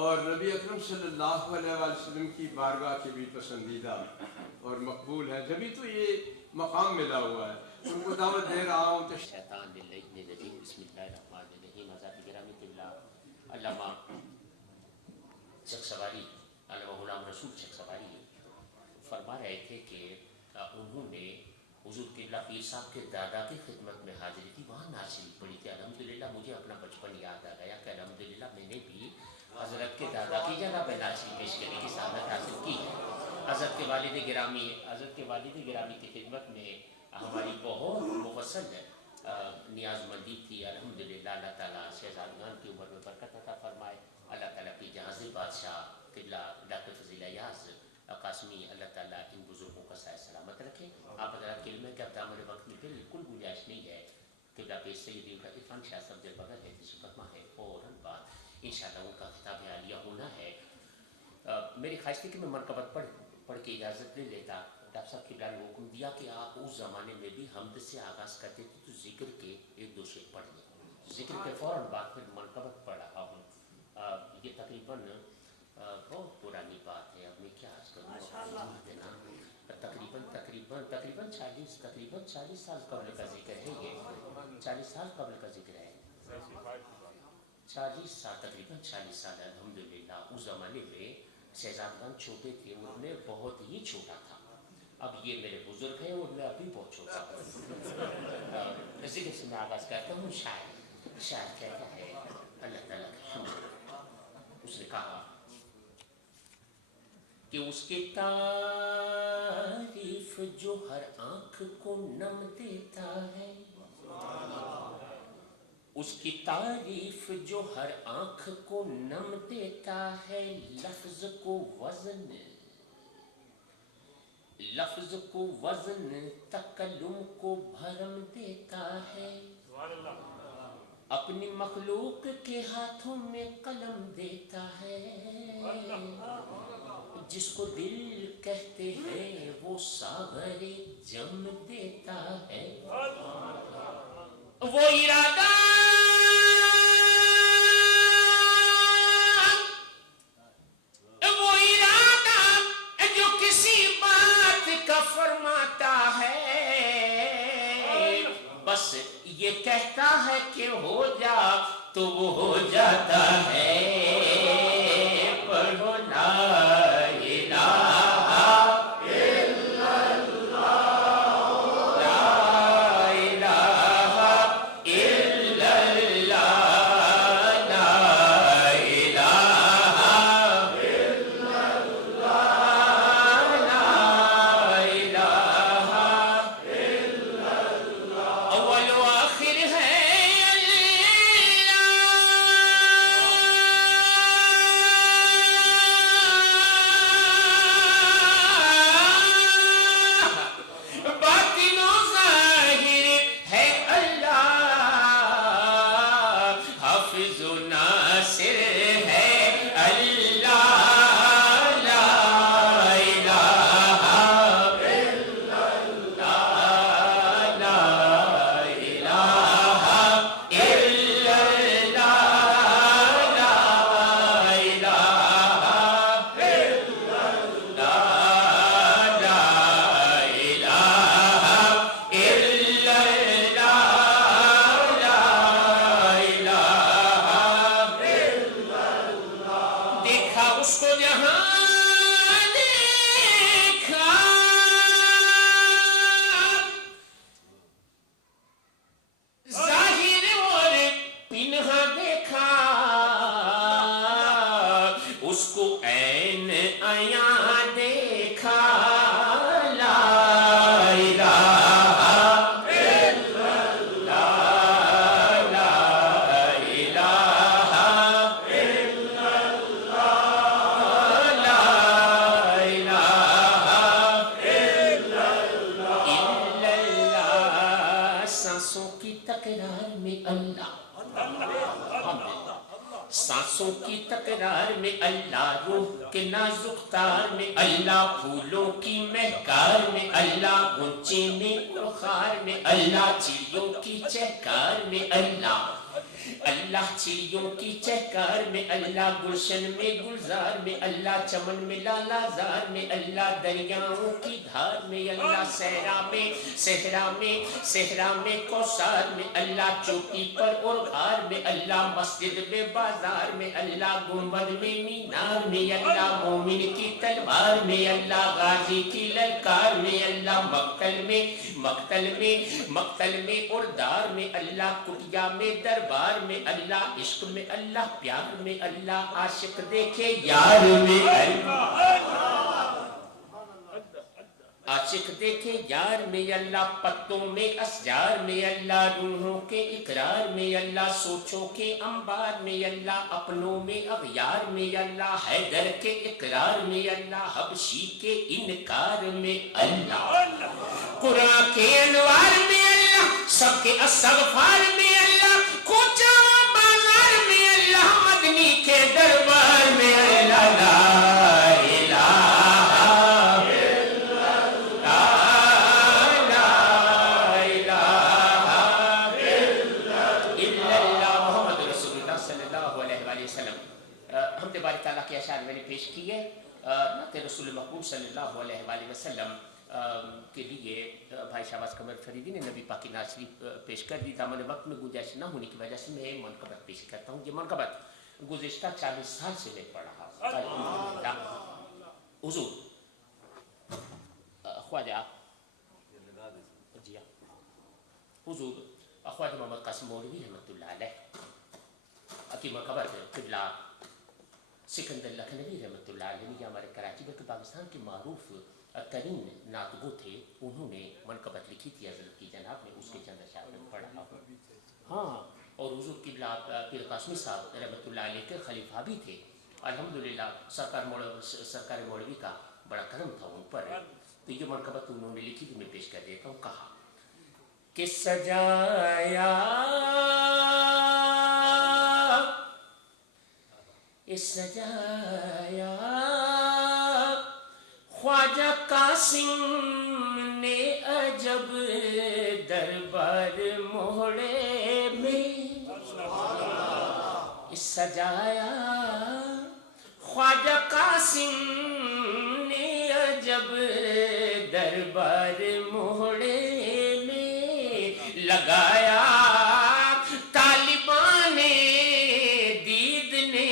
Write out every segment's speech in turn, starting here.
اور نبی اکرم صلی اللہ علیہ وسلم کی بارگاہ کے بھی پسندیدہ اور مقبول ہے، جبھی تو یہ مقام ملا ہوا ہے۔ ان کو دعوت دے رہا ہوں کہ شیطان اللعین الرجیم، بسم اللہ الرحمن الرحیم۔ حضرت گرامی قبلہ علامہ چک سواری، علامہ غلام رسول چک سواری فرما رہے تھے کہ انہوں نے حضور قبلہ پیر صاحب کے دادا کی خدمت میں حاضری تھی، وہاں نعت شریف پڑھی تھی۔ الحمدللہ مجھے اپنا بچپن یاد آ گیا کہ الحمدللہ میں نے بھی حضرت کے دادا کی جگہ پہ نعت شریف پیش کرنے کی سعادت حاصل کی ہے۔ حضرت کے والد گرامی کی خدمت میں ہماری بہت مفصل نیاز مندی تھی۔ الحمدللہ اللہ تعالیٰ شہزادگان کی عمر میں برکت عطا فرمائے۔ اللہ تعالیٰ کی جہاز بادشاہ قبلہ ڈاکٹر فضیل ایاز قاسمی، اللہ تعالیٰ ان بزرگوں کا سایہ سلامت رکھے۔ آپ حضرات کے علم ہے کہ اب دامن وقت میں بالکل گنجائش نہیں ہے۔ قبلہ پیش سیدی کا عرفان شاہ صاحب دل بغل ہے، تشریف فرما ہے، فوراً بعد انشاءاللہ ان کا خطاب عالیہ ہونا ہے۔ میری خواہش تھی کہ میں مرکبت پڑھ کے اجازت لے لیتا۔ ڈاکٹر صاحب قبلہ نے حکم دیا کہ آپ اس زمانے میں بھی حمد سے آغاز کرتے تھے تو ذکر کے ایک دو شعر پڑھ لیں۔ ذکر کے فوراً بعد پھر مرکبت پڑھ رہا ہوں۔ یہ تقریباً بہت پرانی بات ہے، اب میں کیا عرض کروں، تقریباً 40 سال قبل کا ذکر ہے۔ یہ 40 سال قبل کا ذکر ہے، 40 سال الحمدللہ۔ اس زمانے میں شہزادگان چھوٹے تھے، ان میں بہت ہی چھوٹا تھا۔ اب یہ میرے بزرگ ہیں اور میں ابھی بہت چھوٹا ہوں۔ ذکر سے میں آغاز کرتا ہوں۔ شاعر کہتا ہے، اللہ تعالیٰ کا حمد، اس نے کہا کہ اس کی تعریف جو ہر آنکھ کو نم دیتا ہے، اس کی تعریف جو ہر آنکھ کو نم دیتا ہے، لفظ کو وزن تکلم کو بھرم دیتا ہے، اپنی مخلوق کے ہاتھوں میں قلم دیتا ہے، جس کو دل کہتے ہیں وہ ساغر جم دیتا ہے، وہ ارادہ جو کسی بات کا فرماتا ہے، بس یہ کہتا ہے کہ ہو جا تو وہ ہو جاتا ہے۔ پڑھو لا سانسوں کی تکرار میں اللہ، روح کے نازک تار میں اللہ، پھولوں کی مہکار میں اللہ، غنچے میں بخار میں اللہ، چڑیوں کی چہکار میں اللہ، اللہ چڑیوں کی چہکار میں، اللہ گلشن میں گلزار میں، اللہ چمن میں لالا زار میں، اللہ دریاؤں کی دھار میں، اللہ صحرا میں کوثر میں، اللہ چوٹی پر اور غار میں، اللہ مسجد میں بازار میں، اللہ گنبد میں مینار میں، اللہ مومن کی تلوار میں، اللہ غازی کی للکار میں، اللہ مقتل میں اور دار میں، اللہ کٹیا میں دربار میں، اللہ عشق میں، اللہ پیار میں، اللہ عاشق دیکھے یار میں، عاشق دیکھے یار میں، اللہ پتوں میں اشجار میں، اللہ روحوں کے اقرار میں، اللہ سوچوں کے انبار میں، اللہ اپنوں میں اغیار میں، اللہ حیدر کے اقرار میں، اللہ حبشی کے انکار میں، اللہ قرآن کے انوار میں، اللہ سب کے استغفار میں، اللہ کوچہ بازار میں، اللہ مدنی کے دربار میں، اللہ بارک تعالیٰ کے اشعار میں نے پیش کیے نعت رسول مقبول صلی اللہ علیہ وآلہ وسلم کے لیے بھائی شہباز قمر فریدی نے نبی پاک کی نعت شریف پیش کر دی. دامن وقت میں گنجائش نہ ہونے کی وجہ سے میں منقبت پیش کرتا ہوں. یہ منقبت گزشتہ 40 سال سے میں پڑھ رہا ہوں. الحمدللہ. حضور خواجہ جی حضور خواجہ محمد قاسم مولوی رحمۃ اللہ علیہ کی منقبت قبلہ سکندر لکھنوی رحمۃ اللہ علیہ یہ ہمارے کراچی میں پاکستان کے معروف ترین نعت گو تھے. انہوں نے منقبت لکھی تھی حضرت کی جناب نے. اس کے چند اشعار میں پڑھ رہا ہوں. ہاں اور حضور قبلہ پیر قاسمی صاحب رحمۃ اللہ علیہ کے خلیفہ بھی تھے. الحمدللہ سرکار مولوی کا بڑا کرم تھا ان پر. تو یہ منقبت انہوں نے لکھی تھی میں پیش کر دیتا ہوں. کہا کہ سجایا خواجہ قاسم نے عجب دربار موڑے میں سجایا. خواجہ قاسم نے عجب دربار موڑے میں لگایا. طالبان دید نے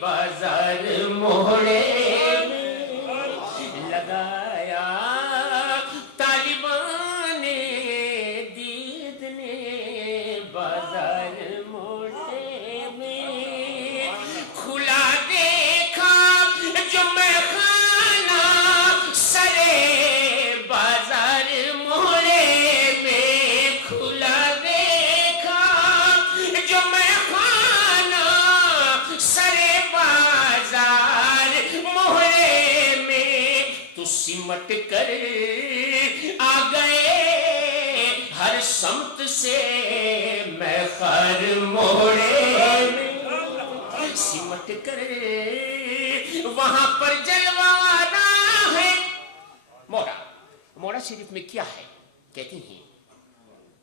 بازار موڑے میں لگایا. طالبان دید نے بازار موڑے میں کھلا دیکھا جو میں خانہ سرے بازار موڑے میں کھلا دیکھا جو میں خانہ سرے بازار موڑے میں. تو سمٹ کر آ گئے ہر سمت سے میں خر موڑے میں سمٹ کر وہاں پر جلوانا ہے. موڑا شریف میں کیا ہے کہتے ہیں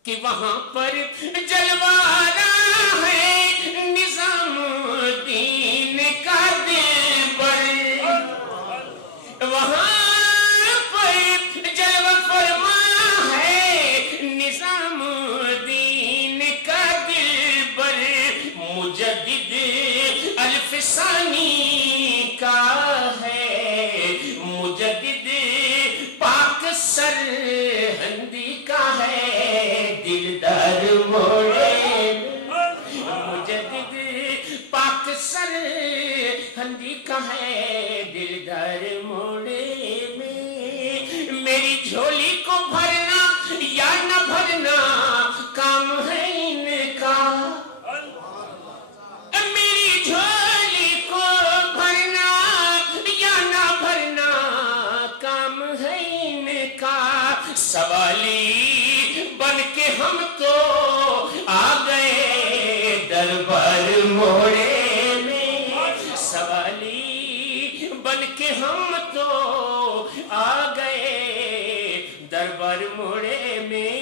کہ وہاں پر جلوانا ہے نظام الدین کا دلبر. وہاں پر جلوہ فرما ہے نظام الدین کا دلبر. مجدد الف ثانی کا ہے مجدد پاک سرہندی کا ہے دلدار موڑے میں. مجدد پاک سرہندی کا ہے دلدار موڑے میں. میری جھولی کو بھرنا یا نہ بھرنا کام ہے ان کا. میری جھولی کو بھرنا یا نہ بھرنا کام ہے ان کا. سوالی بن کے ہم تو آ گئے دربار موڑے میں. سوالی بن کے ہم تو آ گئے دربار موڑے میں.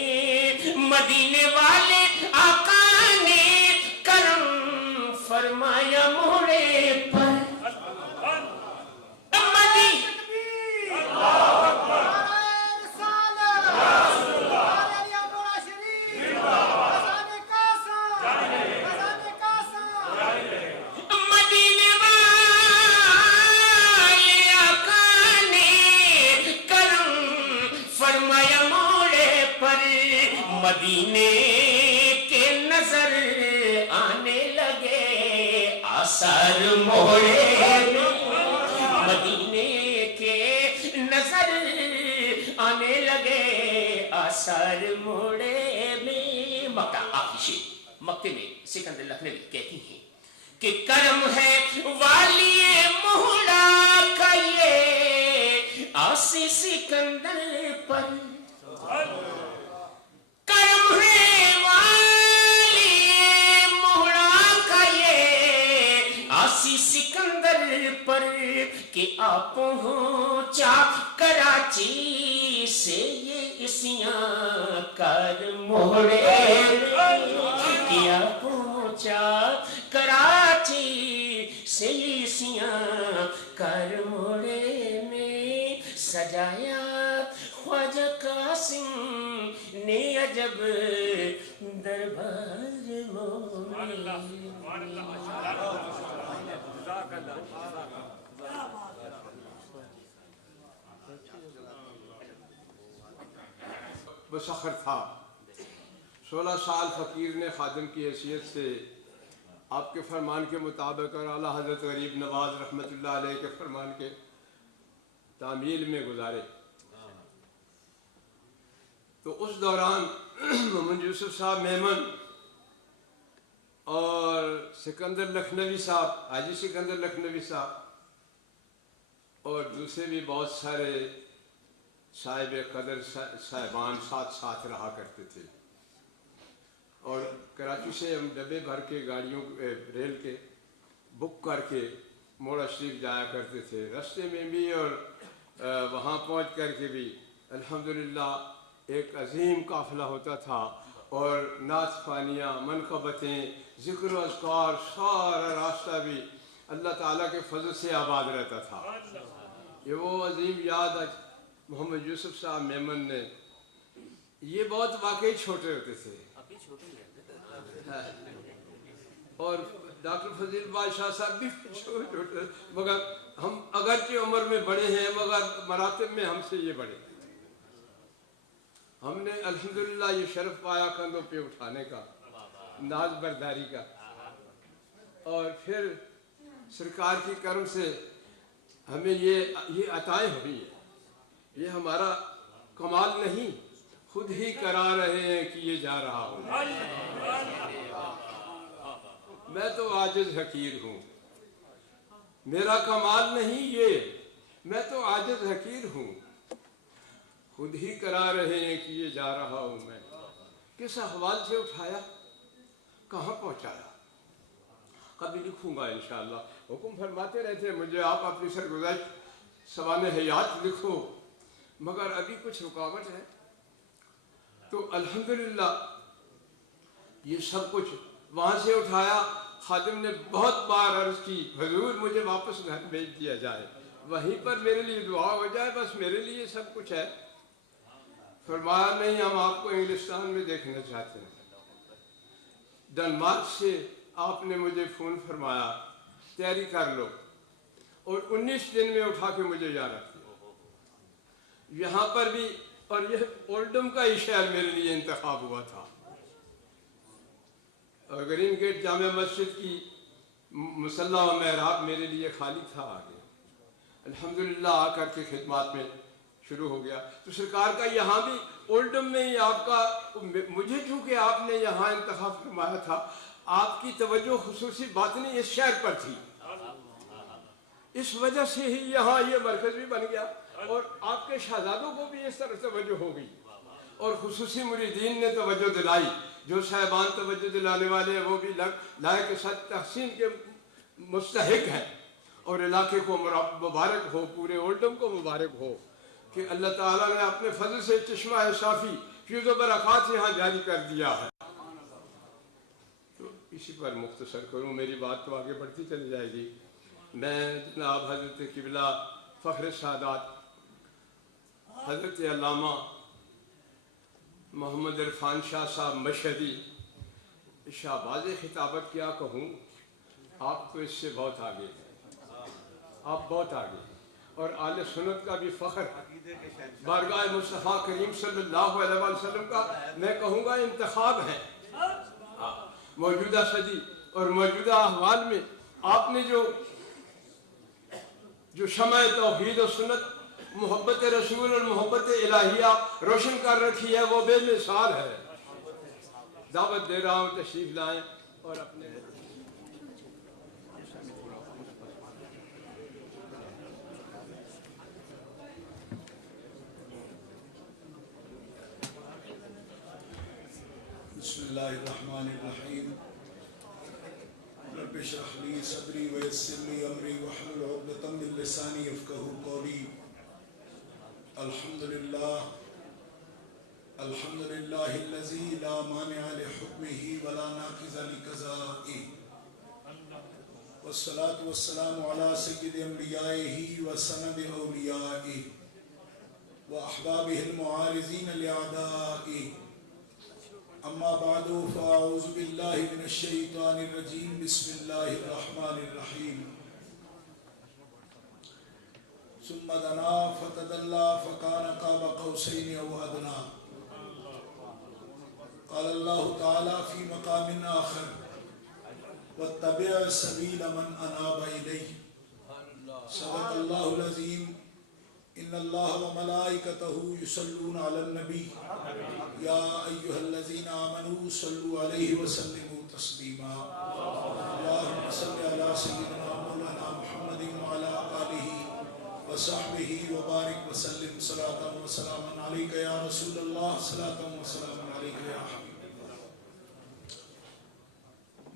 مدینے والے آقا نے فرمایا موڑے پر مدینے کے نظر آنے لگے آثار موڑے مدینے کے نظر آنے لگے آثار موڑے میں مکہ آخری شعر مکے میں سکندر لکھنوی کہتی ہیں کہ کرم ہے والی مولا کا یہ آسی سکندر پر کرم ہے والی مولا کا یہ آسی سکندر پر کہ آپ پہنچا کراچی سے یہ اسیاں کر موڑے کہ آپ پہنچا کراچی سے یہ اسیاں کر موڑے میں سجایا خواجہ قاسم نے عجب دربار مسخر تھا 16 سال فقیر نے خادم کی حیثیت سے آپ کے فرمان کے مطابق اور اعلیٰ حضرت غریب نواز رحمۃ اللہ علیہ کے فرمان کے تعمیل میں گزارے. تو اس دوران محمد یوسف صاحب میمن اور سکندر لکھنوی صاحب حاجی سکندر لکھنوی صاحب اور دوسرے بھی بہت سارے صاحب قدر صاحبان ساتھ رہا کرتے تھے. اور کراچی سے ہم ڈبے بھر کے گاڑیوں ریل کے بک کر کے موڑا شریف جایا کرتے تھے. راستے میں بھی اور وہاں پہنچ کر کے بھی الحمدللہ ایک عظیم قافلہ ہوتا تھا اور نعت خوانیاں منقبتیں ذکر و اذکار سارا راستہ بھی اللہ تعالیٰ کے فضل سے آباد رہتا تھا. یہ وہ عظیم یاد آج محمد یوسف صاحب میمن نے یہ بہت واقعی چھوٹے ہوتے تھے اور ڈاکٹر فضیل بادشاہ صاحب بھی چھوٹے مگر ہم اگرچہ عمر میں بڑے ہیں مگر مراتب میں ہم سے یہ بڑے. ہم نے الحمدللہ یہ شرف پایا کندھوں پہ اٹھانے کا ناز برداری کا اور پھر سرکار کی کرم سے ہمیں یہ عطائیں ہوئی ہیں. یہ ہمارا کمال نہیں خود ہی کرا رہے ہیں کہ یہ جا رہا ہوں. میں تو عاجز حقیر ہوں میرا کمال نہیں یہ میں تو عاجز حقیر ہوں خود ہی کرا رہے ہیں کہ یہ جا رہا ہوں. میں کس احوال سے اٹھایا کہاں پہنچایا کبھی لکھوں گا انشاءاللہ. حکم فرماتے رہتے مجھے آپ اپنی سرگزشت سوانح حیات لکھو مگر ابھی کچھ رکاوٹ ہے. تو الحمدللہ یہ سب کچھ وہاں سے اٹھایا. خادم نے بہت بار عرض کی حضور مجھے واپس گھر بھیج دیا جائے وہیں پر میرے لیے دعا ہو جائے بس میرے لیے سب کچھ ہے. فرمایا نہیں ہم آپ کو انگلستان میں دیکھنا چاہتے ہیں. ڈنمارک سے آپ نے مجھے فون فرمایا تیاری کر لو اور 19 دن میں اٹھا کے مجھے یہاں رکھ دیا. یہاں پر بھی اور یہ اولڈم کا ہی شہر میرے لیے انتخاب ہوا تھا. اور گرین گیٹ جامع مسجد کی مصلی و محراب میرے لیے خالی تھا. آگے الحمدللہ آ کر کے خدمات میں شروع ہو گیا. تو سرکار کا یہاں بھی اولڈم میں ہی آپ کا مجھے چونکہ آپ نے یہاں انتخاب فرمایا تھا آپ کی توجہ خصوصی باطنی اس شہر پر تھی اس وجہ سے ہی یہاں یہ مرکز بھی بن گیا اور آپ کے شہزادوں کو بھی اس طرح توجہ ہو گئی اور خصوصی مریدین نے توجہ دلائی. جو صاحبان توجہ دلانے والے ہیں وہ بھی لائق سچ تحسین کے مستحق ہیں اور علاقے کو مبارک ہو پورے اولڈم کو مبارک ہو کہ اللہ تعالیٰ نے اپنے فضل سے چشمہ صافی فیض و برکات یہاں جاری کر دیا ہے. تو اسی پر مختصر کروں، میری بات تو آگے بڑھتی چلی جائے گی۔ میں جناب حضرت قبلہ فخر سادات حضرت علامہ محمد عرفان شاہ صاحب مشہدی شہباز خطابت کیا کہوں، آپ تو اس سے بہت آگے ہیں، آپ بہت آگے ہیں، اور اہل سنت کا بھی فخر بارگاہ مصطفیٰ کریم صلی اللہ علیہ وسلم کا میں کہوں گا انتخاب ہے۔ موجودہ صدی اور موجودہ احوال میں آپ نے جو شمع توحید و سنت، محبت رسول اور محبت الہیہ روشن کر رکھی ہے، وہ بے مثال ہے۔ دعوت دے رہا ہوں، تشریف لائیں اور اپنے بسم اللہ الرحمن الرحیم رب اشرح لی صدری ویسر لی امری واحلل عقدۃ من لسانی یفقہوا قولی۔ الحمد للہ الذی لا مانع لحکمہ ولا ناقض لقضائہ، والصلاة والسلام علی سید انبیائہ وسند اولیائہ واحبابہ المعارضین لأعدائہ، اما بعد فاعوذ باللہ من الشیطان الرجیم، بسم اللہ الرحمن الرحیم۔ ثم دنا فتدلی فکان قاب قوسین او ادنی۔ قال اللہ تعالی فی مقام آخر واتبع سبیل من اناب الی۔ صدق اللہ العظیم۔ ان اللہ وملائکتہ یصلون علی النبی یا ایہا الذین آمنوا صلوا علیہ وسلموا تسلیما۔ اللہم صل علی سیدنا مولانا محمد وعلی آلہ وصحبہ وبارک وسلم صلاۃ و سلاما علیک یا رسول اللہ، صلاۃ و سلاما علیک یا حبیب اللہ۔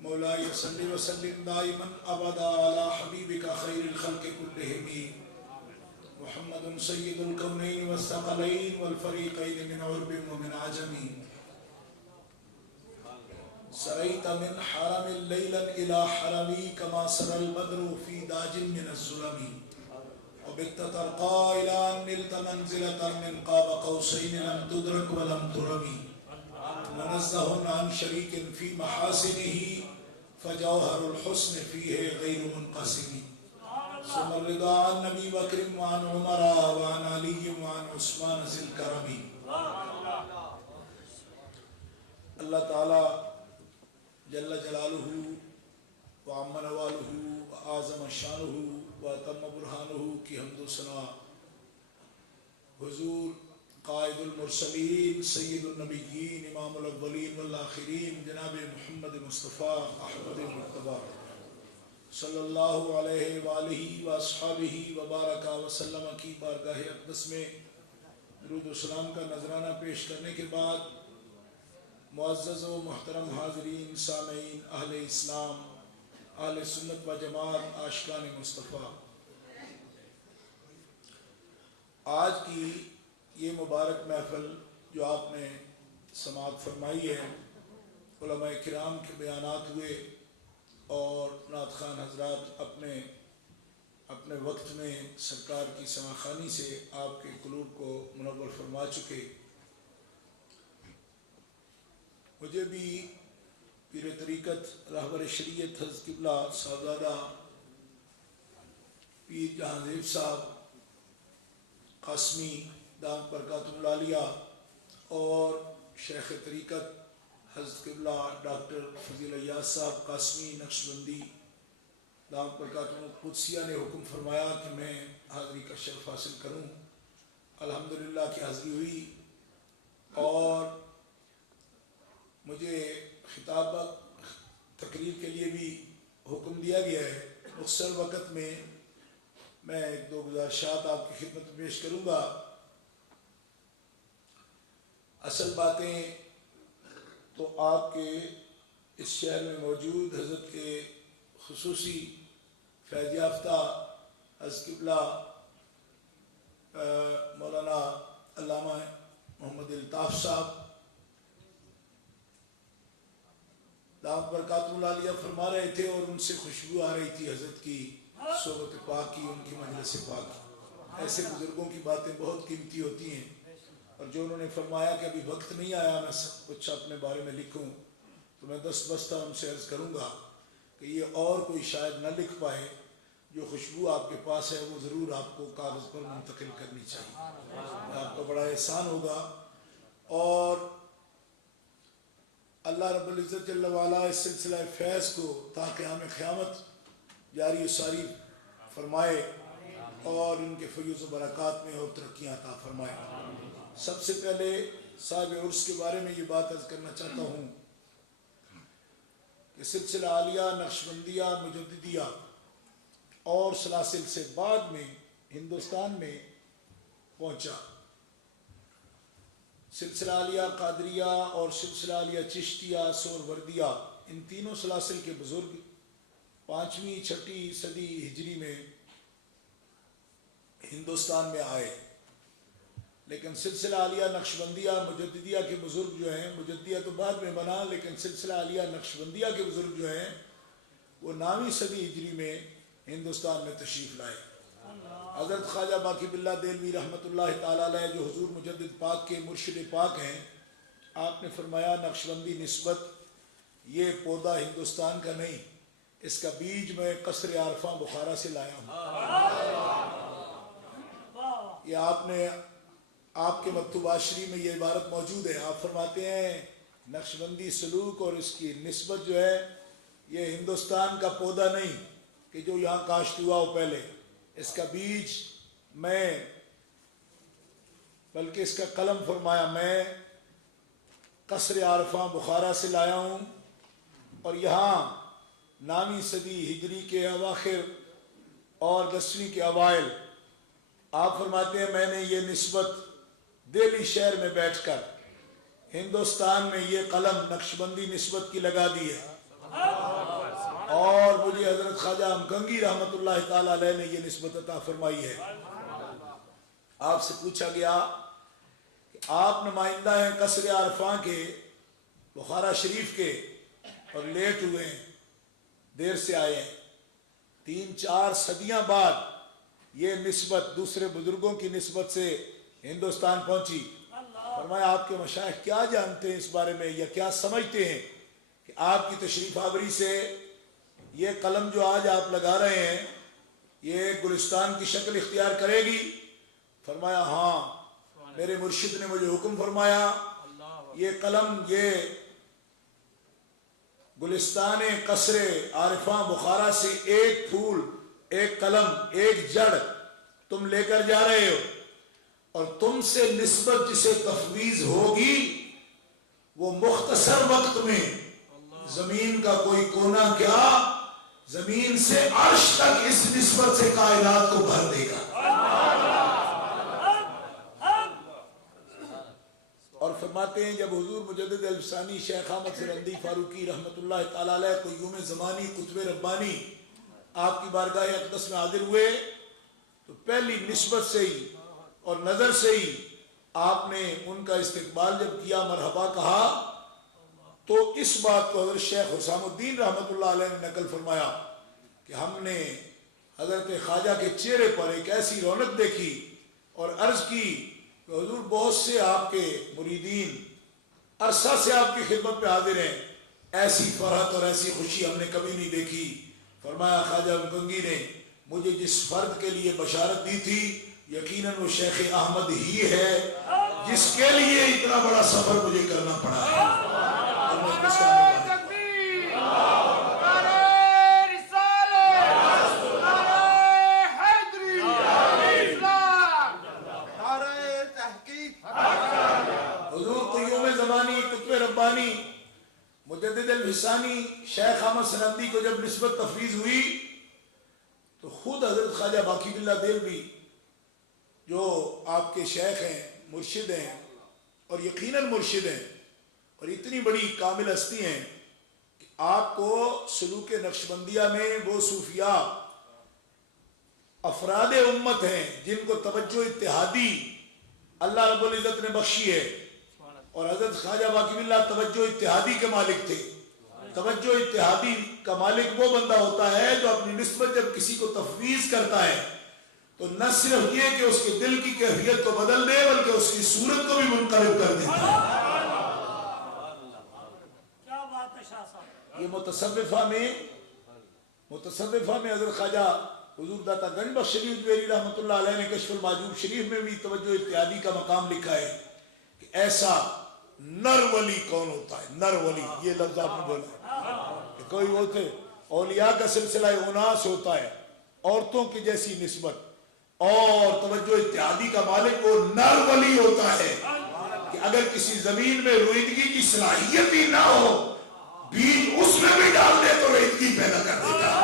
مولاي صل وسلم دائما ابدا على حبيبك خير الخلق كلهم محمد سيد الكونين والثقلين والفريقين من عرب ومن عجم، سريت من حرم ليلا الى حرمي كما سرى البدر في داج من الظلم، وبت ترقى الى ان نلت منزلة من قاب قوسين لم تدرك ولم ترمي، منزه عن شريك في محاسنه فجوهر الحسن فيه غير منقسم، ثم الرضا عن نبی بکر وعن عمر وعن علی وعن عثمان ذی الکرم۔ اللہ تعالی جل جلالہ وعم نوالہ وعظم شانہ واتم برہانہ کی حمد و ثنا حضور قائد المرسلین سید النبیین امام الاولین والآخرین جناب محمد مصطفیٰ احمد مجتبیٰ صلی اللہ علیہ وآلہ واصحابہ وبارک وسلم کی بارگاہ اقدس میں درود و سلام کا نذرانہ پیش کرنے کے بعد، معزز و محترم حاضرین، سامعین، اہل اسلام، اہل سنت و جماعت، عاشقان مصطفیٰ، آج کی یہ مبارک محفل جو آپ نے سماعت فرمائی ہے، علماء کرام کے بیانات ہوئے اور نعت خوان حضرات اپنے وقت میں سرکار کی سماخانی سے آپ کے قلوب کو منور فرما چکے۔ مجھے بھی پیر طریقت رہبر شریعت حضرت قبلہ صاحبزادہ پیر جہاں زیب صاحب قاسمی دامت برکاتہ العالیہ اور شیخ طریقت حضرت قبلہ ڈاکٹر فضیل ایاز صاحب قاسمی نقشبندی دامت برکاتہ القدسیہ نے حکم فرمایا کہ میں حاضری کا شرف حاصل کروں۔ الحمدللہ کی حاضری ہوئی اور مجھے خطاب تقریر کے لیے بھی حکم دیا گیا ہے۔ مختصر وقت میں ایک دو گزارشات آپ کی خدمت میں پیش کروں گا۔ اصل باتیں تو آپ کے اس شہر میں موجود حضرت کے خصوصی فیض یافتہ حضرت قبلہ مولانا علامہ محمد الطاف صاحب دامت برکاتہ العالیہ فرما رہے تھے اور ان سے خوشبو آ رہی تھی حضرت کی صحبت پاک کی، ان کی مجلس پاک۔ ایسے بزرگوں کی باتیں بہت قیمتی ہوتی ہیں، اور جو انہوں نے فرمایا کہ ابھی وقت نہیں آیا میں سب کچھ اپنے بارے میں لکھوں، تو میں دست بستہ ان سے عرض کروں گا کہ یہ اور کوئی شاید نہ لکھ پائے، جو خوشبو آپ کے پاس ہے وہ ضرور آپ کو کاغذ پر منتقل کرنی چاہیے، آپ کا بڑا احسان ہوگا۔ اور اللہ رب العزت جل وعلا اس سلسلہ فیض کو تا قیام قیامت جاری و ساری فرمائے، اور ان کے فیوز و برکات میں اور ترقیاں عطا فرمائے۔ سب سے پہلے صاحب عرس کے بارے میں یہ بات عرض کرنا چاہتا ہوں کہ سلسلہ عالیہ، نقشبندیہ، مجددیہ اور سلاسل سے بعد میں ہندوستان میں پہنچا۔ سلسلہ عالیہ قادریہ اور سلسلہ عالیہ چشتیہ سہروردیہ، ان تینوں سلاسل کے بزرگ 5ویں 6ٹی صدی ہجری میں ہندوستان میں آئے، لیکن سلسلہ عالیہ نقشبندیہ مجددیہ کے بزرگ جو ہیں، مجددیہ تو بعد میں بنا، لیکن سلسلہ عالیہ نقشبندیہ کے بزرگ جو ہیں وہ 9ویں صدی ہجری میں ہندوستان میں تشریف لائے۔ حضرت خواجہ باقی باللہ دہلوی رحمۃ اللہ تعالیٰ علیہ جو حضور مجدد پاک کے مرشد پاک ہیں، آپ نے فرمایا نقشبندی نسبت یہ پودا ہندوستان کا نہیں، اس کا بیج میں قصر عارفاں بخارا سے لایا ہوں۔ یہ آپ کے مکتوب عاشری میں یہ عبارت موجود ہے۔ آپ فرماتے ہیں نقشبندی سلوک اور اس کی نسبت جو ہے یہ ہندوستان کا پودا نہیں کہ جو یہاں کاشت ہوا ہو پہلے، اس کا بیج میں، بلکہ اس کا قلم فرمایا میں قصر عارفاں بخارا سے لایا ہوں، اور یہاں 9ویں صدی ہجری کے اواخر اور 10ویں کے اوائل آپ فرماتے ہیں میں نے یہ نسبت دہلی شہر میں بیٹھ کر ہندوستان میں یہ قلم نقشبندی نسبت کی لگا دی ہے، اور مجھے حضرت خواجہ امکنگی رحمۃ اللہ تعالیٰ علیہ نے یہ نسبت عطا فرمائی ہے۔ آپ سے پوچھا گیا کہ آپ نمائندہ ہیں قصر عارفاں کے، بخارا شریف کے، اور لیٹ ہوئے ہیں، دیر سے آئے ہیں، 3-4 صدیاں بعد یہ نسبت دوسرے بزرگوں کی نسبت سے ہندوستان پہنچی۔ فرمایا آپ کے مشائخ کیا جانتے ہیں اس بارے میں، یا کیا سمجھتے ہیں کہ آپ کی تشریف آوری سے یہ قلم جو آج آپ لگا رہے ہیں یہ گلستان کی شکل اختیار کرے گی؟ فرمایا ہاں، میرے مرشد نے مجھے حکم فرمایا یہ قلم، یہ گلستان قصر عارفاں بخارا سے ایک پھول، ایک قلم، ایک جڑ تم لے کر جا رہے ہو، اور تم سے نسبت جسے تفویض ہوگی وہ مختصر وقت میں زمین کا کوئی کونا کیا، زمین سے عرش تک اس نسبت سے کائنات کو بھر دے گا۔ اور فرماتے ہیں جب حضور مجدد الفسانی شیخ احمد سرندی فاروقی رحمۃ اللہ تعالیٰ علیہ قیوم زمانی قطب ربانی آپ کی بارگاہ اقدس میں حاضر ہوئے تو پہلی نسبت سے ہی اور نظر سے ہی آپ نے ان کا استقبال جب کیا، مرحبا کہا، تو اس بات کو حضرت شیخ حسام الدین رحمۃ اللہ علیہ نے نقل فرمایا کہ ہم نے حضرت خواجہ کے چہرے پر ایک ایسی رونق دیکھی اور عرض کی کہ حضور بہت سے آپ کے مریدین عرصہ سے آپ کی خدمت پہ حاضر ہیں، ایسی فرحت اور ایسی خوشی ہم نے کبھی نہیں دیکھی۔ فرمایا خواجہ امکنگی نے مجھے جس فرد کے لیے بشارت دی تھی یقیناً وہ شیخ احمد ہی ہے جس کے لیے اتنا بڑا سفر مجھے کرنا پڑا ہے۔ حضور قیوم زمانی قطب ربانی مجدد الفسانی شیخ احمد سرندی کو جب نسبت تفویض ہوئی تو خود حضرت خواجہ باقی باللہ دہلوی جو آپ کے شیخ ہیں، مرشد ہیں، اور یقیناً مرشد ہیں، اور اتنی بڑی کامل ہستی ہیں کہ آپ کو سلوک نقشبندیہ میں وہ صوفیاء افراد امت ہیں جن کو توجہ اتحادی اللہ رب العزت نے بخشی ہے، اور حضرت خواجہ باقی باللہ توجہ اتحادی کے مالک تھے۔ توجہ اتحادی کا مالک وہ بندہ ہوتا ہے جو اپنی نسبت جب کسی کو تفویض کرتا ہے تو نہ صرف یہ کہ اس کے دل کی کیفیت کو بدل دے بلکہ اس کی صورت کو بھی منقلب کر دیتا ہے. یہ متصوفہ میں حضرت خواجہ حضور داتا گنج بخش شریف جویری رحمۃ اللہ علیہ نے کشف المعجوب شریف میں بھی توجہ اتحادی کا مقام لکھا ہے کہ ایسا نر ولی کون ہوتا ہے. نر ولی یہ لفظ آپ نے بولا کہ کوئی وہ تھے اولیاء کا سلسلہ اناس ہوتا ہے عورتوں کی جیسی نسبت اور توجہ اتحادی کا مالک وہ نر ولی ہوتا ہے کہ اگر کسی زمین میں رویدگی کی صلاحیت ہی نہ ہو بیج اس میں بھی ڈال دے تو رویدگی پیدا کر دیتا ہے.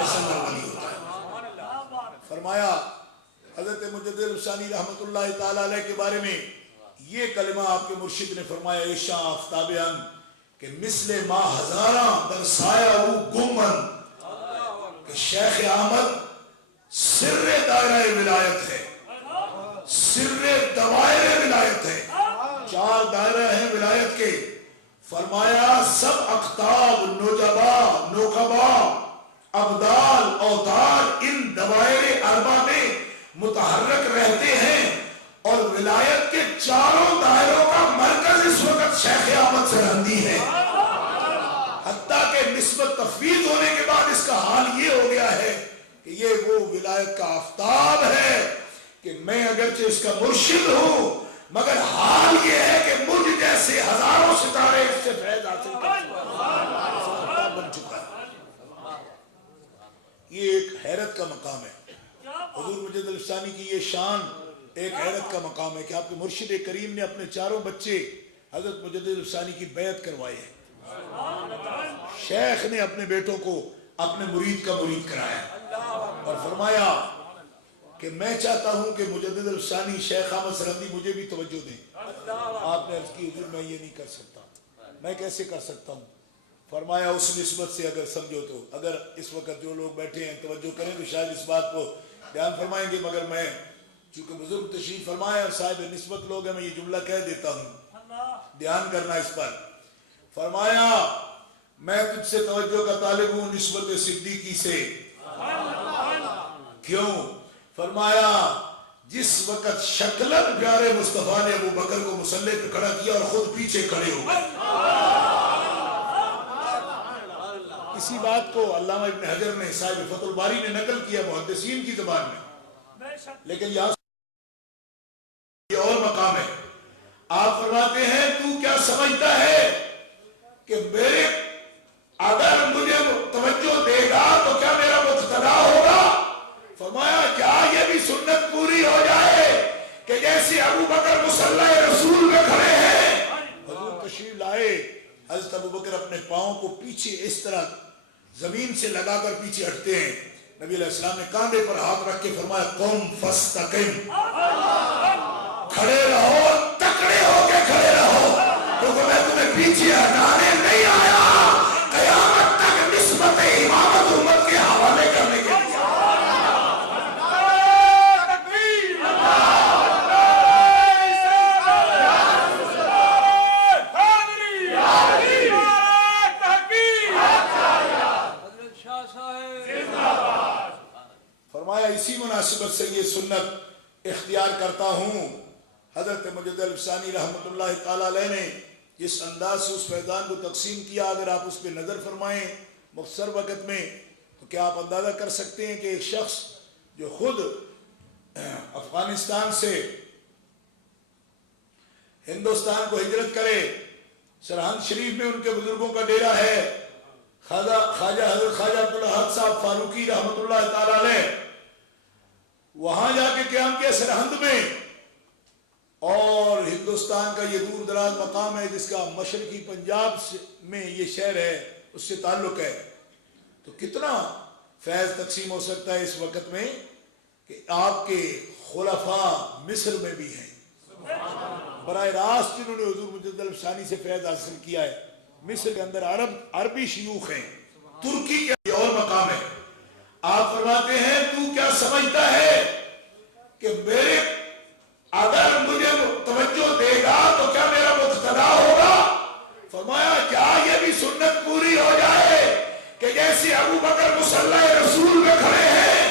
ایسا نر ولی ہوتا ہے. فرمایا حضرت مجدد الثانی رحمت اللہ تعالی علیہ کے بارے میں یہ کلمہ آپ کے مرشد نے فرمایا عشاء آفتاب ان کہ مثل ما ہزاراں در سایہ او گمن کہ شیخ احمد سر دائرہ ولایت ہے سر دوائر ولایت ہے. 4 دائرہ ہیں ولایت کے. فرمایا سب اقطاب نجبا نوکبا ابدال اوتار ان دوائر اربع میں متحرک رہتے ہیں اور ولایت کے 4 دائروں کا مرکز اس وقت شیخ احمد سرہندی ہے. حتیٰ کہ نسبت تفویض ہونے کے بعد اس کا حال یہ ہو گیا ہے کہ یہ وہ ولایت کا آفتاب ہے کہ میں اگرچہ اس کا مرشد ہوں مگر حال یہ ہے کہ مجھ جیسے ہزاروں ستارے اس سے فیض حاصل بن چکا ہے. یہ ایک حیرت کا مقام ہے. حضور مجدد الثانی کی یہ شان ایک حیرت کا مقام ہے کہ آپ کے مرشد کریم نے اپنے 4 بچے حضرت مجدد الثانی کی بیعت کروائے ہیں. شیخ نے اپنے بیٹوں کو اپنے مرید کا مرید کرایا اور فرمایا کہ میں چاہتا ہوں کہ مجدد الثانی شیخ احمد سرہندی مجھے بھی توجہ دیں. آپ نے عرض کی حضور میں یہ نہیں کر سکتا. میں کیسے کر سکتا ہوں؟ فرمایا اس نسبت سے اگر سمجھو تو اگر اس وقت جو لوگ بیٹھے ہیں توجہ کریں تو شاید اس بات کو بیان فرمائیں گے مگر میں چونکہ بزرگ تشریف فرمایا اور صاحب نسبت لوگ ہیں میں یہ جملہ کہہ دیتا ہوں دھیان کرنا اس پر. فرمایا میں تجھ سے توجہ کا طالب ہوں نسبت صدیقی سے. کیوں؟ فرمایا جس وقت شکلن پیارے مصطفیٰ نے ابو بکر کو مصلی پہ کھڑا کیا اور خود پیچھے کھڑے ہو گئے. اسی بات کو علامہ ابن حجر نے صاحب فتح الباری نے نقل کیا محدثین کی زبان میں لیکن یہاں یہ اور مقام ہے. آپ فرماتے ہیں تو کیا سمجھتا ہے کہ میرے اگر مجھے توجہ دے گا تو کیا میرا مقتدا ہوگا؟ فرمایا کیا یہ بھی سنت پوری ہو جائے کہ جیسے ابو بکر مصلی رسول میں کھڑے ہیں حضور تشریف لائے حضرت ابو بکر اپنے پاؤں کو پیچھے اس طرح زمین سے لگا کر پیچھے ہٹتے ہیں. نبی علیہ السلام نے کاندھے پر ہاتھ رکھ کے فرمایا قم فاستقم کھڑے رہو تکڑے ہو کے کھڑے رہو کیونکہ میں تمہیں پیچھے ہٹانے نہیں آیا قیامت تک نسبت امامت امت کے حوالے کرنے کے لیے. فرمایا اسی مناسبت سے یہ سنت اختیار کرتا ہوں. حضرت مجدد الثانی رحمت اللہ تعالی علیہ نے جس انداز سے اس فیضان کو تقسیم کیا اگر آپ اس پہ نظر فرمائیں مختصر وقت میں تو کیا آپ اندازہ کر سکتے ہیں کہ ایک شخص جو خود افغانستان سے ہندوستان کو ہجرت کرے سرہند شریف میں ان کے بزرگوں کا ڈیرہ ہے خواجہ حضرت خواجہ عبدالحق صاحب فاروقی رحمت اللہ تعالی علیہ وہاں جا کے قیام کیا سرہند میں اور ہندوستان کا یہ دور دراز مقام ہے جس کا مشرقی پنجاب میں یہ شہر ہے اس سے تعلق ہے تو کتنا فیض تقسیم ہو سکتا ہے اس وقت میں کہ آپ کے خلفاء مصر میں بھی ہیں براہ راست جنہوں نے حضور مجدد الثانی سے فیض حاصل کیا ہے. مصر کے اندر عربی شیوخ ہیں ترکی کے اور مقام ہے. آپ فرماتے ہیں تو کیا سمجھتا ہے کہ میرے اگر مجھے توجہ دے گا تو کیا میرا مقتدا ہوگا؟ فرمایا کیا یہ بھی سنت پوری جیسے ابو بکر مصلی رسول میں کھڑے ہیں،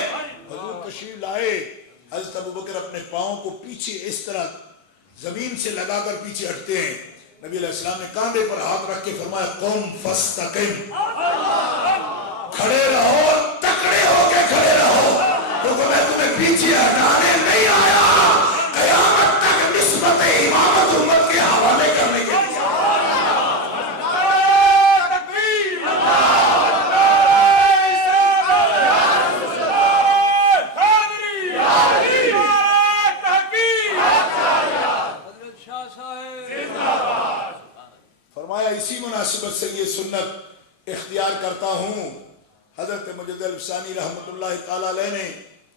حضور تشریف لائے، حضرت ابو بکر اپنے پاؤں کو پیچھے اس طرح زمین سے لگا کر پیچھے ہٹتے ہیں، نبی علیہ السلام نے کاندھے پر ہاتھ رکھ کے فرمایا قم فاستقم، کھڑے رہو، تکڑے ہو کے کھڑے رہو، کیونکہ میں تمہیں پیچھے ہٹانے نہیں آیا، قیامت تک نسبت امامت امت کے حوالے کرنے کے لیے۔ فرمایا اسی مناسبت سے یہ سنت اختیار کرتا ہوں۔ حضرت مجدد الفسانی رحمۃ اللہ تعالیٰ علیہ نے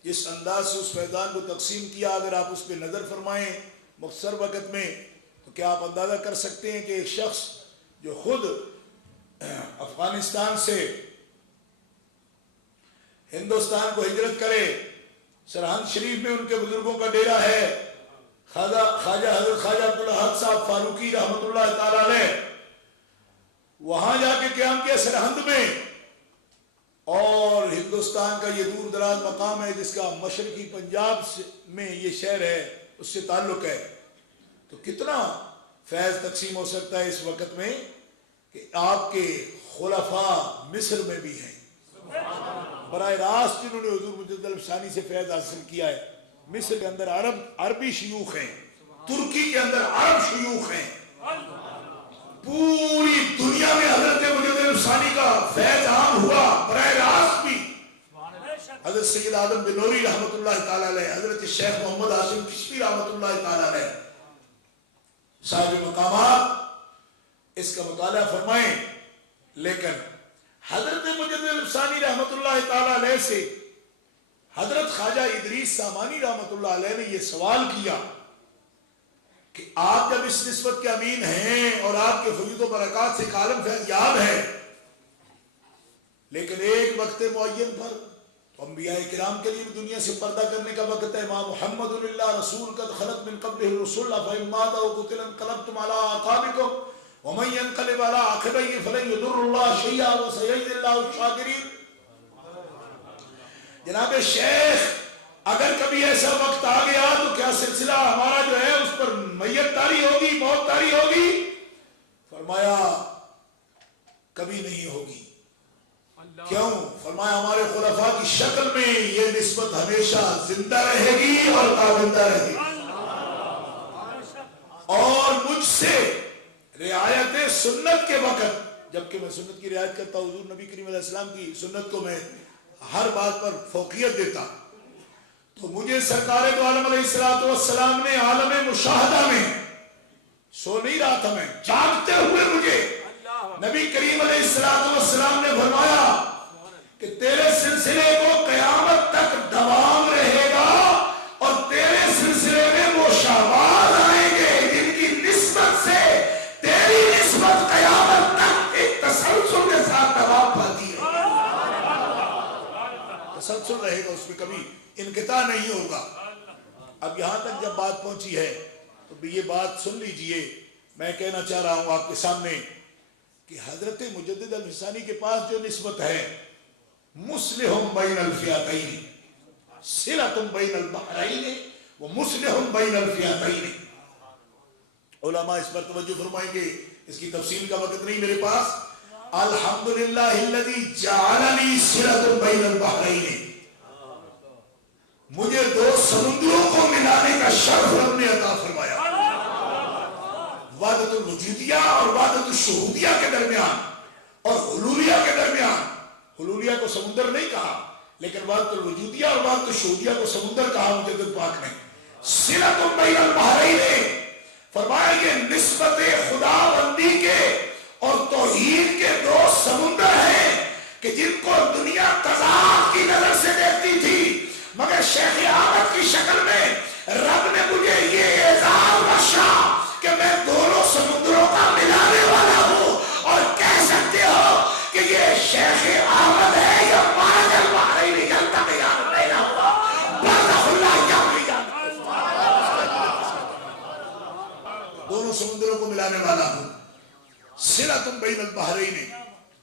جس انداز سے اس فیضان کو تقسیم کیا، اگر آپ اس پہ نظر فرمائیں مختصر وقت میں، تو کیا آپ اندازہ کر سکتے ہیں کہ ایک شخص جو خود افغانستان سے ہندوستان کو ہجرت کرے، سرہند شریف میں ان کے بزرگوں کا ڈیرا ہے، خواجہ حضرت خواجہ عبدالحق صاحب فاروقی رحمۃ اللہ تعالیٰ علیہ، وہاں جا کے قیام کیا سرہند میں، اور ہندوستان کا یہ دور دراز مقام ہے جس کا مشرقی پنجاب میں یہ شہر ہے، اس سے تعلق ہے، تو کتنا فیض تقسیم ہو سکتا ہے اس وقت میں کہ آپ کے خلفاء مصر میں بھی ہیں، براہ راست جنہوں نے حضور مجدد الفسانی سے فیض حاصل کیا ہے۔ مصر کے اندر عربی شیوخ ہیں، ترکی کے اندر عرب شیوخ ہیں، پوری دنیا میں حضرت مجدد الفسانی کا فیض عام ہوا، براہ راست بھی حضرت سید آدم بنوری رحمۃ اللہ تعالیٰ علیہ، حضرت شیخ محمد حاشم کشمی رحمۃ اللہ تعالیٰ علیہ، صاحب مقامات اس کا مطالعہ فرمائیں۔ لیکن حضرت مجدد الفسانی رحمۃ اللہ تعالیٰ علیہ سے حضرت خواجہ ادریس سامانی رحمۃ اللہ علیہ نے یہ سوال کیا کہ آپ جب اس نسبت کے امین ہیں اور آپ کے فیوض و برکات سے عالم فیض یاب ہے، لیکن ایک وقت معین پر تو انبیاء کرام کے لیے دنیا سے پردہ کرنے کا وقت ہے، ما محمد اللہ رسول قد خلت من قبلہ الرسل فإن مات أو قتل انقلبتم على أعقابكم ومن ينقلب على عقبيه فلن يضر الله شيئا وسيجزي الله الشاكرين۔ جناب شیخ، اگر کبھی ایسا وقت آ گیا تو کیا سلسلہ ہمارا جو ہے اس پر میت طاری ہوگی، موت طاری ہوگی؟ فرمایا کبھی نہیں ہوگی۔ کیوں؟ فرمایا ہمارے خلفاء کی شکل میں یہ نسبت ہمیشہ زندہ رہے گی اور تابندہ رہے گی، اور مجھ سے رعایت سنت کے وقت، جبکہ میں سنت کی رعایت کرتا ہوں، حضور نبی کریم علیہ السلام کی سنت کو میں ہر بات پر فوقیت دیتا، تو مجھے سرکار دو عالم علیہ السلام نے عالم مشاہدہ میں، سو نہیں رہا تھا میں، جاگتے ہوئے مجھے نبی کریم علیہ السلام نے فرمایا کہ تیرے سلسلے کو قیامت تک دوام رہے گا، اور تیرے سلسلے میں وہ شہباز آئیں گے جن کی نسبت سے تیری نسبت قیامت تک ایک تسلسل کے ساتھ دوام پاتی ہے، تسلسل رہے گا، اس میں کبھی انقطاع نہیں ہوگا۔ اب یہاں تک جب بات پہنچی ہے تو یہ بات سن لیجئے، میں کہنا چاہ رہا ہوں آپ کے سامنے کہ حضرت مجدد الفسانی کے پاس جو نسبت ہے، مصلح بین الفئتین، صلۃ بین البحرین و مصلح بین الفئتین، علماء اس پر توجہ فرمائیں گے، اس کی تفصیل کا وقت نہیں میرے پاس۔ الحمدللہ الذی جعلنی صلۃ بین البحرین، مجھے دو سمندروں کو ملانے کا شرف رب نے عطا فرمایا، وحدت الوجودیہ اور وحدت الشہودیہ کے درمیان اور حلولیہ کے درمیان، حلولیہ کو سمندر نہیں کہا لیکن وحدت الوجودیہ اور وحدت الشہودیہ کو سمندر کہا مجدد پاک نے۔ صلۃ بین البحرین، فرمایا یہ نسبت خدا بندی کے اور توحید کے دو سمندر ہیں کہ جن کو دنیا تضاد کی نظر سے دیکھتی تھی، مگر شیخ احمد کی شکل میں رب نے مجھے یہ اعزاز بخشا کہ میں دونوں سمندروں کا ملانے والا ہوں، اور کہہ سکتے ہو کہ یہ شیخ احمد ہے یا مارج البحرین یلتقیان بینہما برزخ لا یبغیان، دونوں سمندروں کو ملانے والا ہوں۔ صلۃ بین البحرین،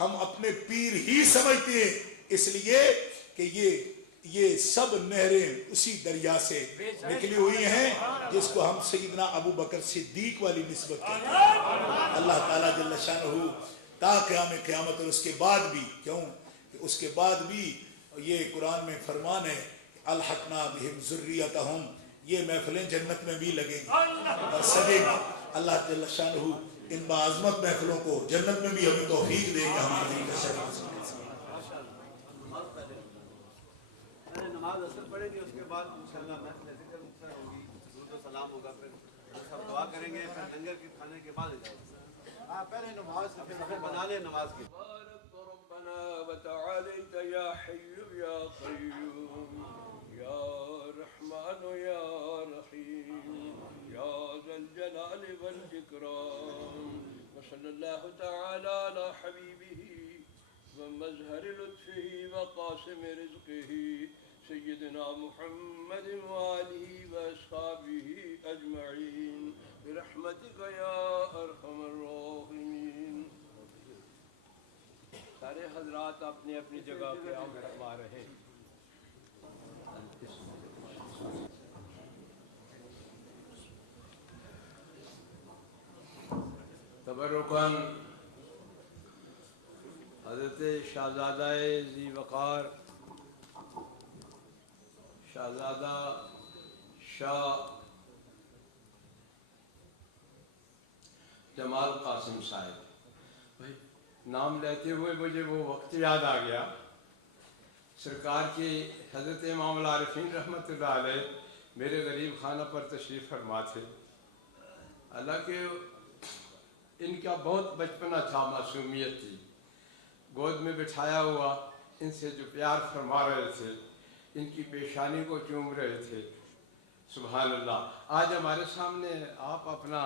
ہم اپنے پیر ہی سمجھتے ہیں، اس لیے کہ یہ سب نہریں اسی دریا سے نکلی ہوئی ہیں جس کو ہم سیدنا ابو بکر صدیق والی نسبت کہتے ہیں۔ اللہ تعالیٰ جل شانہ تا قیام قیامت، اور اس کے بعد بھی، کیوں کہ اس کے بعد بھی یہ قرآن میں فرمان ہے الحقنا بہم ذریتہم، یہ محفلیں جنت میں بھی لگیں گی اور سجیں گی۔ اللہ جل شانہ ان باعظمت محفلوں کو جنت میں بھی ہمیں توفیق دے گا، ہم حضور کا شریف نماز اثر پڑے گی، اس کے بعد انشاءاللہ محفل ذکر مختصر ہوگی، درود و سلام ہوگا، پھر سب دعا کریں گے، پھر لنگر کے کھانے کے بعد اجازت۔ پہلے نماز سے پھر بنا لیں نماز کی۔ بارك ربنا وتعاليت يا حي يا قيوم يا رحمن يا رحيم يا ذا الجلال والإكرام، وصلى الله تعالى على حبيبه ومظهر لطفه وقاسم رزقه سيدنا محمد وآله وأصحابه أجمعين برحمتك يا أرحم الراحمين۔ سارے حضرات اپنی اپنی جگہ قیام فرما رہے ہیں۔ تبرکاً حضرت شہزادہ ذی وقار شہزادہ شاہ جمال قاسم صاحب، نام لیتے ہوئے مجھے وہ وقت یاد آ گیا سرکار کی حضرت امام العارفین رحمۃ اللہ علیہ میرے غریب خانہ پر تشریف فرما تھے۔ حالانکہ ان کا بہت بچپنا تھا، معصومیت تھی، گود میں بٹھایا ہوا ان سے جو پیار فرما رہے تھے، ان کی پیشانی کو چوم رہے تھے، سبحان اللہ۔ آج ہمارے سامنے آپ اپنا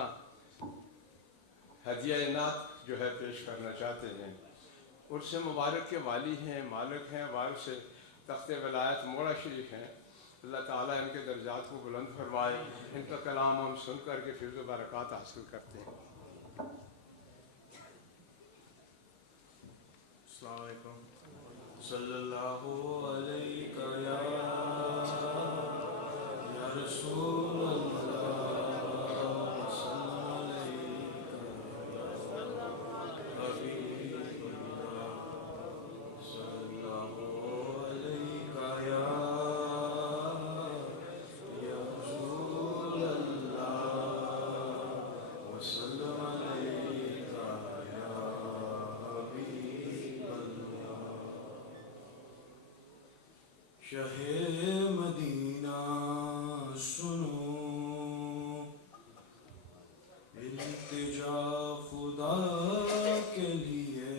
ہدیہ نعت جو ہے پیش کرنا چاہتے ہیں۔ عرس مبارک کے والی ہیں، مالک ہیں، وارث تخت ولایت موڑا شریف ہیں۔ اللہ تعالیٰ ان کے درجات کو بلند فرمائے۔ ان کا کلام ہم سن کر کے فیض و برکات حاصل کرتے ہیں۔ السلام علیکم۔ صلی اللہ علیہ یا رسول اللہ، شہ مدینہ سنو، التجا خدا کے لیے،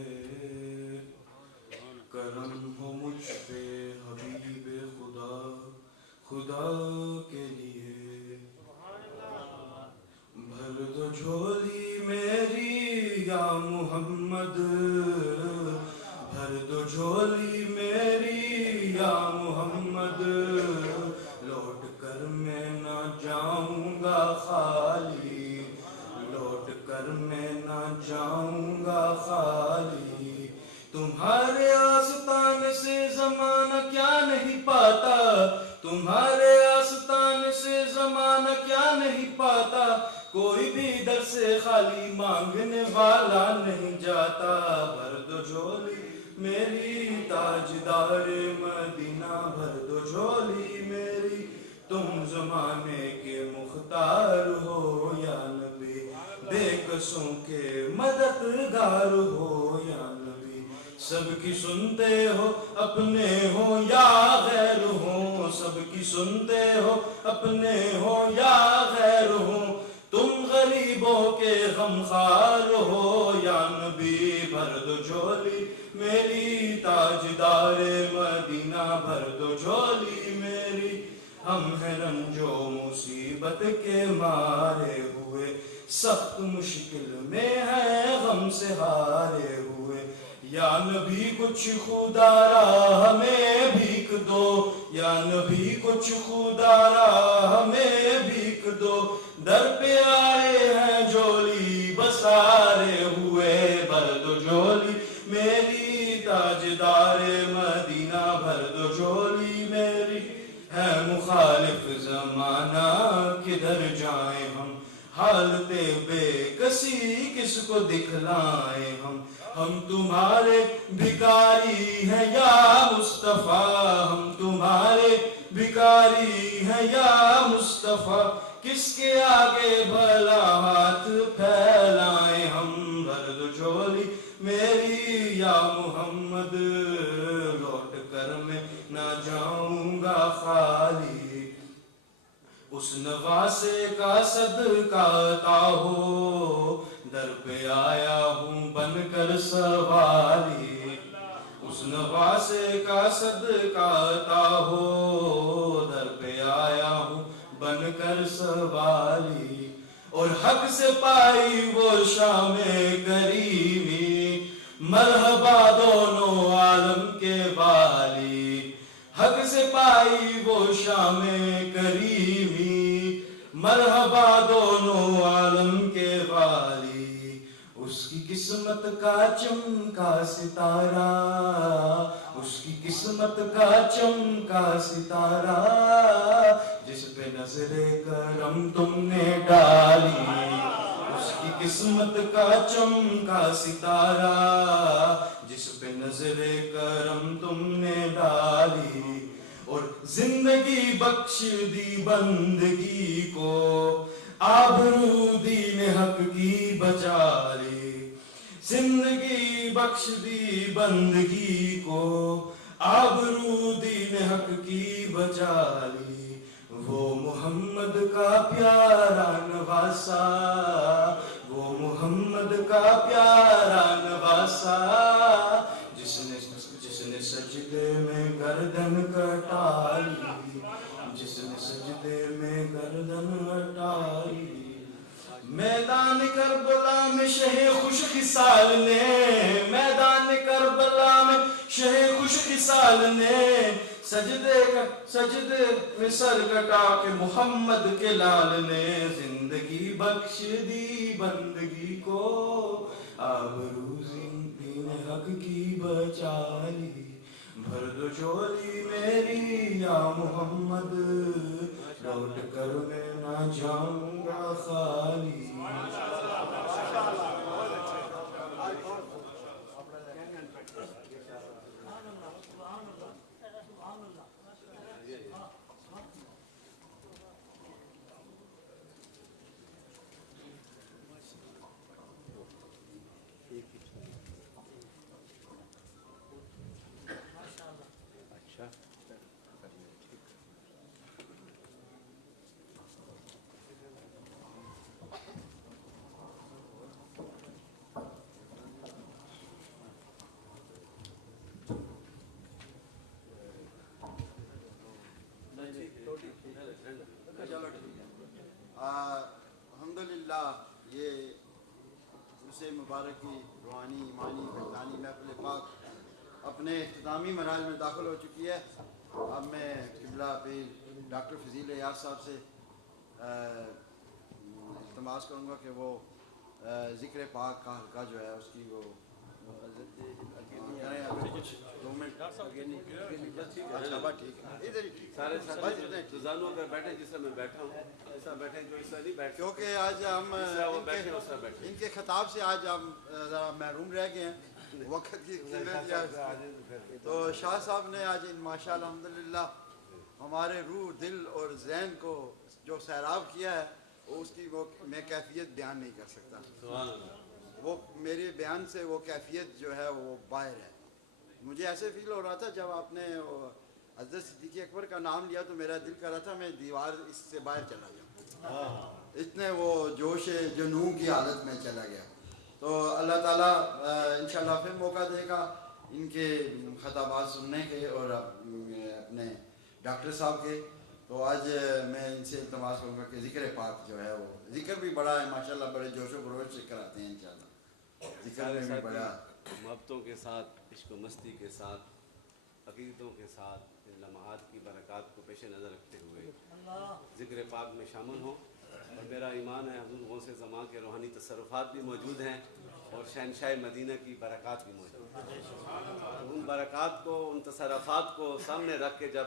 کرم ہو مجھ پہ حبیب خدا، خدا کے لیے۔ بھر دو جھولی میری یا محمد، بھر دو جھولی میری یا محمد، لوٹ کر میں نہ جاؤں گا خالی، لوٹ کر میں نہ جاؤں گا خالی۔ تمہارے آستان سے زمانہ کیا نہیں پاتا، تمہارے آستان سے زمانہ کیا نہیں پاتا، کوئی بھی در سے خالی مانگنے والا نہیں جاتا۔ بھر دو جھولی میری تاجدار مدینہ، بھر دو جھولی میری، تم زمانے کے مختار ہو یا نبی، بے کسوں کے مددگار ہو یا نبی۔ سب کی سنتے ہو اپنے ہو یا غیر ہو، سب کی سنتے ہو اپنے ہو یا غیر ہو، تم غریبوں کے غمخوار ہو یا نبی۔ بھر دو جھولی میری تاجدار مدینہ، بھر دو جھولی میری، ہم ہیں رنج و مصیبت کے مارے ہوئے، سخت مشکل میں ہیں غم سے ہارے ہوئے۔ یا نبی کچھ خدا را ہمیں بھیک دو، یا نبی کچھ خدا را ہمیں بھیک دو، در پہ آئے ہیں جھولی بسارے ہوئے۔ بھر دو جھولی میری مخالف زمانہ کدھر جائیں ہم، حالت بے کسی کس کو دکھلائیں ہم تمہارے بھکاری ہیں یا مصطفیٰ، ہم تمہارے بھکاری ہیں یا مصطفیٰ، کس کے آگے بھلا ہاتھ پھیلائیں ہم، بھر دو جھولی میری یا محمد، لوٹ کر میں نہ جاؤں گا خالی، اس نواسے کا صدقہ عطا ہو، در پہ آیا ہوں بن کر سواری، اس نواسے کا صدقہ عطا ہو، در پہ آیا ہوں بن کر سواری، اور حق سے پائی وہ شام کریمی، مرحبا دونوں عالم کے والی، حق سے پائی وہ شام کریمی، مرحبا دونوں عالم کے والی، اس کی قسمت کا چمکا ستارہ، اس کی قسمت کا چمکا ستارہ، جس پہ نظر کرم تم نے ڈالی، اس کی قسمت کا چمکا ستارہ، جس پہ نظر کرم تم نے ڈالی، اور زندگی بخش دی بندگی کو، آبرو دین حق کی بچا لی، زندگی بخش دی بندگی کو، آبرو دین حق کی بچا لی، وہ محمد کا پیارا نواسا، وہ محمد کا پیارا نواسا، جس نے سجدے میں گردن کٹا لی، جس نے سجدے میں گردن کٹا لی، میدان کربلا میں شہ خوش خصال نے، میدان کربلا میں شہ خوش خصال نے، سجدے میں سر کٹا کے محمد کے لال نے، زندگی بخش دی بندگی کو، آبرو دین حق کی بچا لی، بھر دو جھولی میری یا محمد، لوٹ کر میں نہ جاؤں گا خالی۔ الحمدللہ یہ عرص مبارک کی روحانی ایمانی وجدانی محفل پاک اپنے اختتامی مراحل میں داخل ہو چکی ہے۔ اب میں قبلہ پیر ڈاکٹر فضیل ایاز صاحب سے التماس کروں گا کہ وہ ذکر پاک کا حلقہ جو ہے اس کی وہ کچھ 2 منٹ اچھا بات ٹھیک ہے ادھر ہی سارے رضانوں پہ بیٹھے جس طرح میں بیٹھا ہوں ایسا بیٹھے جو اس طرح نہیں بیٹھے، کیونکہ آج ہم ان کے خطاب سے آج ہم ذرا محروم رہ گئے ہیں وقت کی تو شاہ صاحب نے آج ماشاء اللہ الحمدللہ ہمارے روح دل اور ذہن کو جو سیراب کیا ہے اس کی وہ میں کیفیت بیان نہیں کر سکتا، وہ میرے بیان سے وہ کیفیت جو ہے وہ باہر ہے۔ مجھے ایسے فیل ہو رہا تھا جب آپ نے حضرت صدیق اکبر کا نام لیا تو میرا دل کر رہا تھا میں دیوار اس سے باہر چلا جاؤں، اتنے وہ جوش جنون کی حالت میں چلا گیا۔ تو اللہ تعالیٰ انشاءاللہ پھر موقع دے گا ان کے خطابات سننے کے اور اپنے ڈاکٹر صاحب کے، تو آج میں ان سے التماس کروں گا کہ ذکر پاک جو ہے وہ ذکر بھی بڑا ہے ماشاءاللہ، بڑے جوش و خروش سے کراتے ہیں انشاءاللہ، ذکر میں بھی بڑا محبتوں کے ساتھ عشق و مستی کے ساتھ عقیدتوں کے ساتھ ان لمحات کی برکات کو پیش نظر رکھتے ہوئے ذکر پاک میں شامل ہوں، اور میرا ایمان ہے حضور غوث زمان کے روحانی تصرفات بھی موجود ہیں اور شہنشاہ مدینہ کی برکات بھی موجود ہیں، ان برکات کو ان تصرفات کو سامنے رکھ کے جب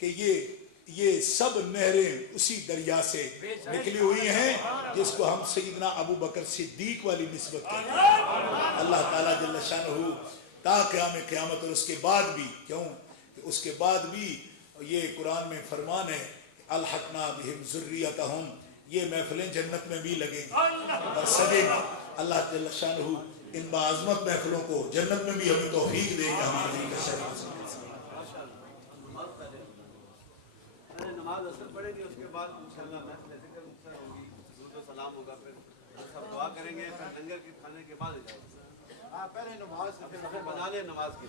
کہ یہ سب نہریں اسی دریا سے نکلی ہوئی ہیں جس کو ہم سیدنا ابو بکر صدیق والی نسبت کرتے ہیں. اللہ تعالیٰ جل شانہ تا قیام قیامت اور اس کے بعد بھی، کیوں کہ اس کے بعد بھی یہ قرآن میں فرمان ہے الحقنا بہم ذریتہم، یہ محفلیں جنت میں بھی لگیں گی اور سجیں گی. اللہ جل شانہ ان باعظمت محفلوں کو جنت میں بھی ہمیں توفیق دے گا. ہماری نماز اثر پڑے گی، اس کے بعد انشاءاللہ محفل ذکر مختصر ہوگی، درود و سلام ہوگا، پھر سب دعا کریں گے، پھر لنگر کے کھانے کے بعد ہاں پہلے نماز سے پھر بنا لیں نماز کی.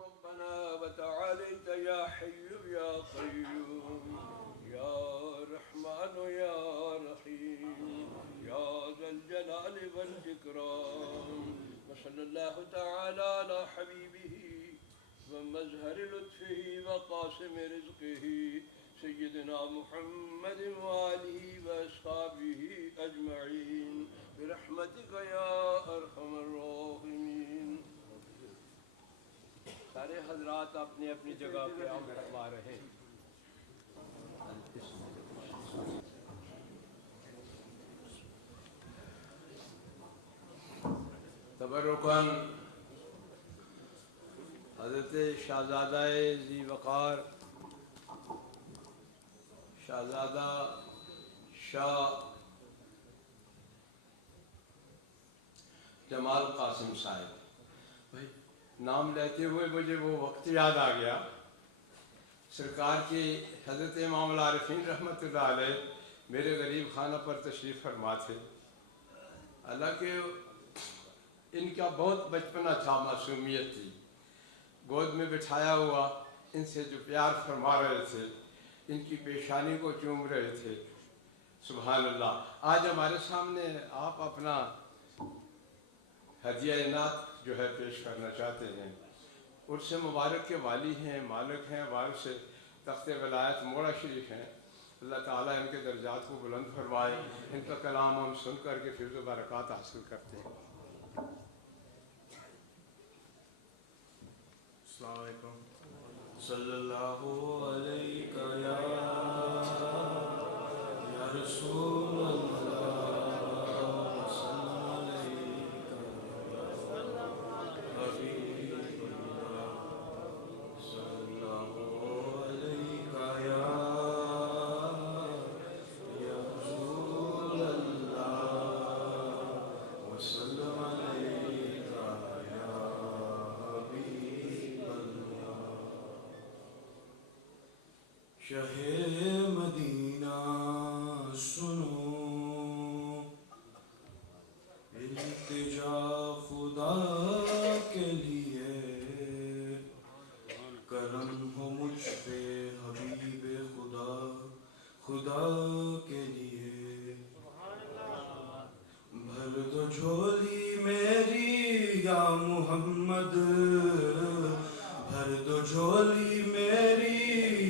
ربنا وتعاليت يا حي يا قيوم يا رحمن يا رحيم يا ذا الجلال والإكرام وصلى الله تعالى على حبيبه ومظهر لطفه وقاسم رزقه سيدنا محمد وآله وأصحابه أجمعين برحمتك يا أرحم الراحمين. سارے حضرات اپنی اپنی جگہ پہ ہم رکھوا رہے ہیں. تبرکاً حضرت شہزادہ ذی وقار شہزادہ شاہ جمال قاسم صاحب، بھائی نام لیتے ہوئے مجھے وہ وقت یاد آ گیا سرکار کی حضرت امام العارفین رحمۃ اللہ علیہ میرے غریب خانہ پر تشریف فرما تھے. حالانکہ ان کا بہت بچپنا تھا، معصومیت تھی، گود میں بٹھایا ہوا ان سے جو پیار فرما رہے تھے، ان کی پیشانی کو چوم رہے تھے. سبحان اللہ. آج ہمارے سامنے آپ اپنا ہدیہ نعت جو ہے پیش کرنا چاہتے ہیں. عرس مبارک کے والی ہیں، مالک ہیں، وارث تخت ولایت موڑا شریف ہیں. اللہ تعالیٰ ان کے درجات کو بلند فرمائے. ان کا کلام ہم سن کر کے فیض و برکات حاصل کرتے ہیں. السلام علیکم. صلی اللہ علیہ یا رسول اللہ شہر مدینہ سنو، التجا خدا کے لیے، کرم ہو مجھ پہ حبیب خدا، خدا کے لیے. بھر دو جھولی میری یا محمد، بھر دو جھولی میری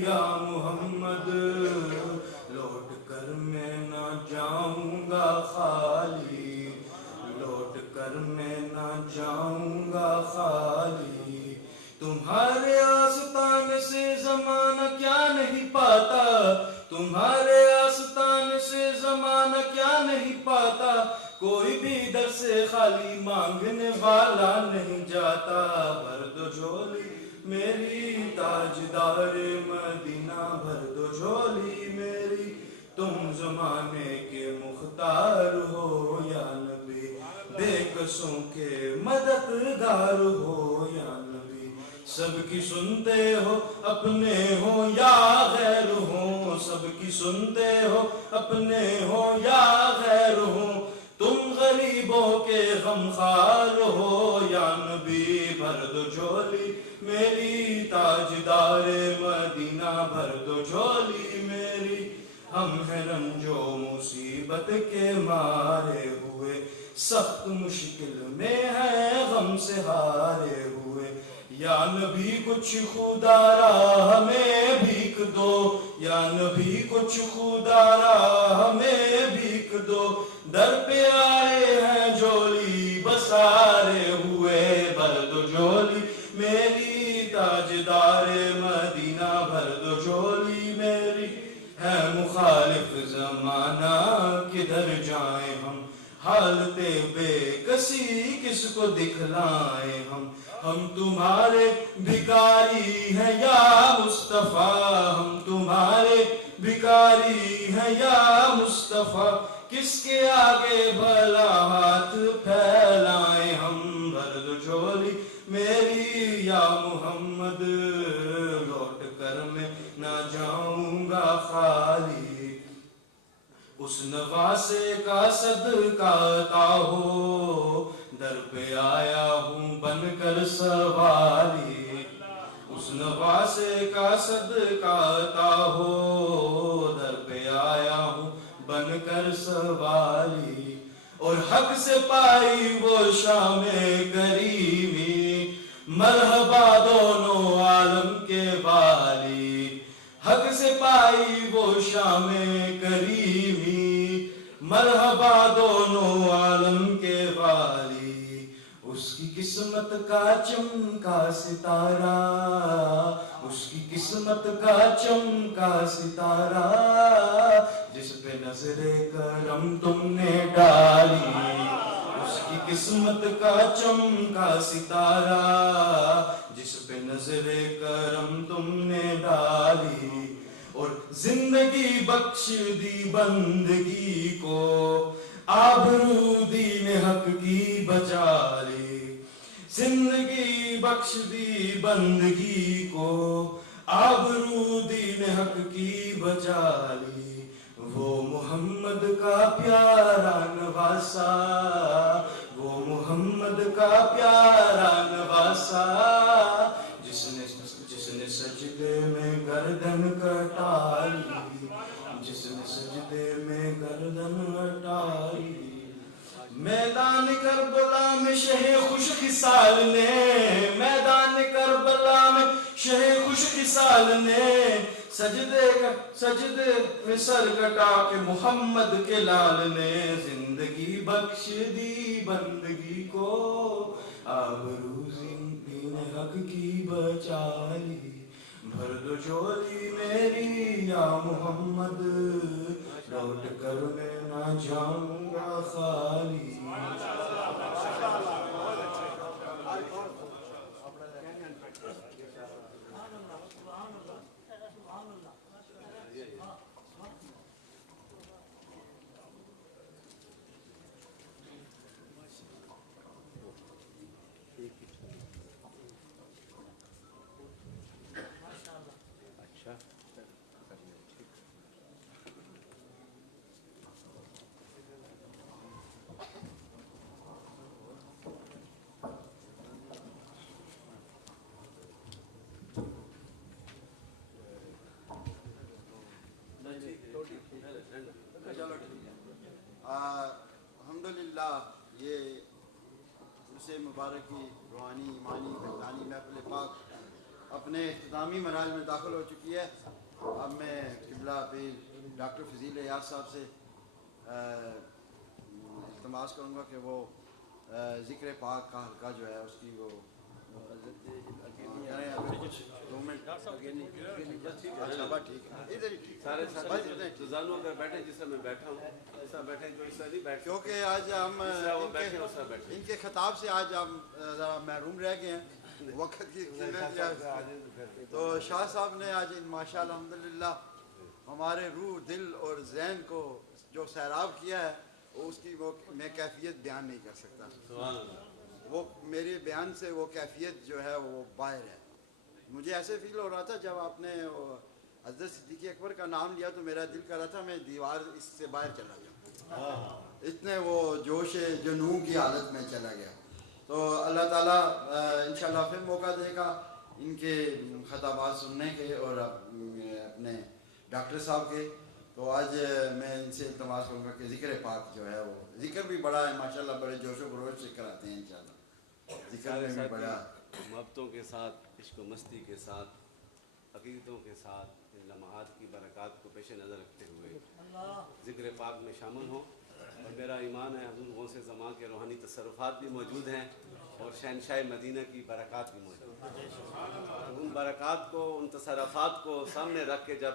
یا محمد، لوٹ کر میں نہ جاؤں گا خالی، لوٹ کر میں نہ جاؤں گا خالی. تمہارے آستان سے زمانہ کیا نہیں پاتا، تمہارے آستان سے زمانہ کیا نہیں پاتا، کوئی بھی در سے خالی مانگنے والا نہیں جاتا. بھر دو جھولی میری تاجدار مدینہ، بھر دو جھولی میری، تم زمانے کے مختار ہو یا نبی، بے کسوں کے مددگار ہو یا نبی. سب کی سنتے ہو اپنے ہو یا غیر ہو، سب کی سنتے ہو اپنے ہو یا غیر ہو، تم غریبوں کے غمخوار ہو یا نبی. بھر دو جھولی میری تاجدار مدینہ، بھر دو جھولی میری. ہم ہیں رنجو مصیبت کے مارے ہوئے، سخت مشکل میں ہے غم سے ہارے ہوئے. یا نبی کچھ خودارا ہمیں بھیک دو، یا نبی کچھ خودارا ہمیں بھیک دو، در پہ آئے ہیں جھولی بسارے ہوئے. بھر دو جھولی میری تاجدار مدینہ، بھر دو جھولی اے مخالف زمانہ کدھر جائیں ہم، حالت بے کسی کس کو دکھلائیں ہم تمہارے بھکاری ہیں یا مصطفیٰ، ہم تمہارے بھکاری ہیں یا مصطفیٰ، کس کے آگے بھلا ہاتھ پھیلائیں ہم، بھر دو جھولی میری یا محمد، لوٹ کر میں نہ جاؤں گا خالی، اس نواسے کا صدقہ عطا ہو، در پہ آیا ہوں بن کر سوالی، اس نواسے کا صدقہ عطا ہو، در پہ آیا ہوں بن کر سوالی، اور حق سے پائی وہ شام کریمی، مرحبا دونوں عالم کے والی، حق سے پائی وہ شام کریمی، مرحبا دونوں عالم کے والی، اس کی قسمت کا چمکا ستارہ، اس کی قسمت کا چمکا ستارہ، جس پہ نظر کرم تم نے ڈالی، اس کی قسمت کا چمکا ستارہ، جس پہ نظر کرم تم نے ڈالی، اور زندگی بخش دی بندگی کو، آبرو دین حق کی بچا لی، زندگی بخش دی بندگی کو، آبرو دین حق کی بچا لی، وہ محمد کا پیارا نواسا، وہ محمد کا پیارا نواسا، جس نے سجدے میں گردن کٹائی، جس نے سجدے میں گردن کٹائی، میدان کربلا میں شہ خوش خصال نے، میدان کربلا میں شہ خوش خصال نے، سجدے میں سر کٹا کے محمد کے لال نے، زندگی بخش دی بندگی کو، آبرو دین حق کی بچا لی، بھر دو جھولی میری یا محمد، لوٹ کر میں نہ جاؤں گا خالی۔ الحمدللہ یہ عرصے مبارک کی روحانی ایمانی فیضانی محفل پاک اپنے اختتامی مراحل میں داخل ہو چکی ہے۔ اب میں قبلہ پیر ڈاکٹر فضیل یار صاحب سے التماس کروں گا کہ وہ ذکر پاک کا حلقہ جو ہے اس کی وہ کیونکہ آج ہم ان کے خطاب سے آج ہم ذرا محروم رہ گئے ہیں وقت کی تو شاہ صاحب نے آج ماشاء اللہ الحمدللہ ہمارے روح دل اور ذہن کو جو سیراب کیا ہے اس کی وہ میں کیفیت بیان نہیں کر سکتا، وہ میرے بیان سے وہ کیفیت جو ہے وہ باہر ہے۔ مجھے ایسے فیل ہو رہا تھا جب آپ نے حضرت صدیق اکبر کا نام لیا تو میرا دل کر رہا تھا میں دیوار اس سے باہر چلا جاؤں، اتنے وہ جوش جنون کی حالت میں چلا گیا۔ تو اللہ تعالیٰ انشاءاللہ پھر موقع دے گا ان کے خطابات سننے کے اور اپنے ڈاکٹر صاحب کے۔ تو آج میں ان سے التماس کروں گا کہ ذکر پاک جو ہے وہ ذکر بھی بڑا ہے ماشاءاللہ، بڑے جوش و خروش سے کراتے ہیں انشاءاللہ، ذکر میں بھی بڑا محبتوں کے ساتھ، عشق و مستی کے ساتھ، عقیدتوں کے ساتھ ان لمحات کی برکات کو پیش نظر رکھتے ہوئے ذکر پاک میں شامل ہوں، اور میرا ایمان ہے حضور غوث زمان کے روحانی تصرفات بھی موجود ہیں اور شہنشاہ مدینہ کی برکات بھی موجود ہیں۔ ان برکات کو، ان تصرفات کو سامنے رکھ کے جب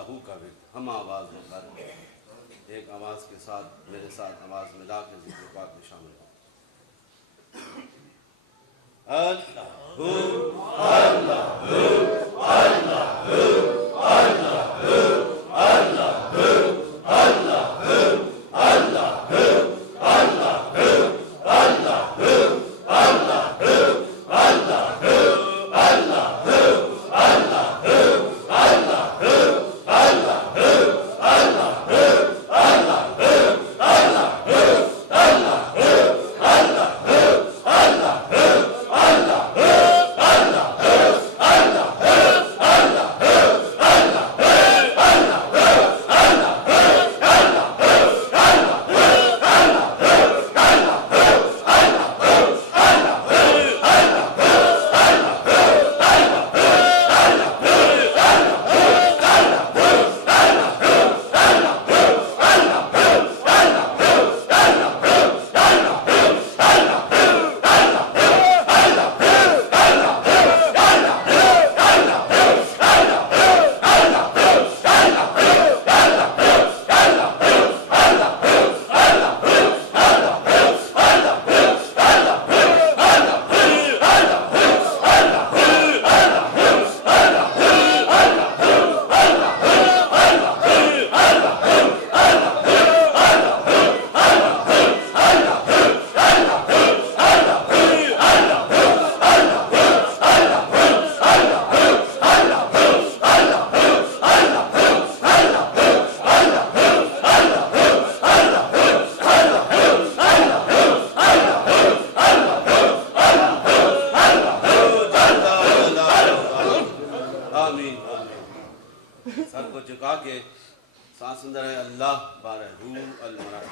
لہو کا ورد ہم آواز میں کر ایک آواز کے ساتھ میرے ساتھ آواز ملا کے ذکر پاک میں شامل ہو. سر کو جھکا کے سانس اندر ہے اللہ بارہ روح المراد.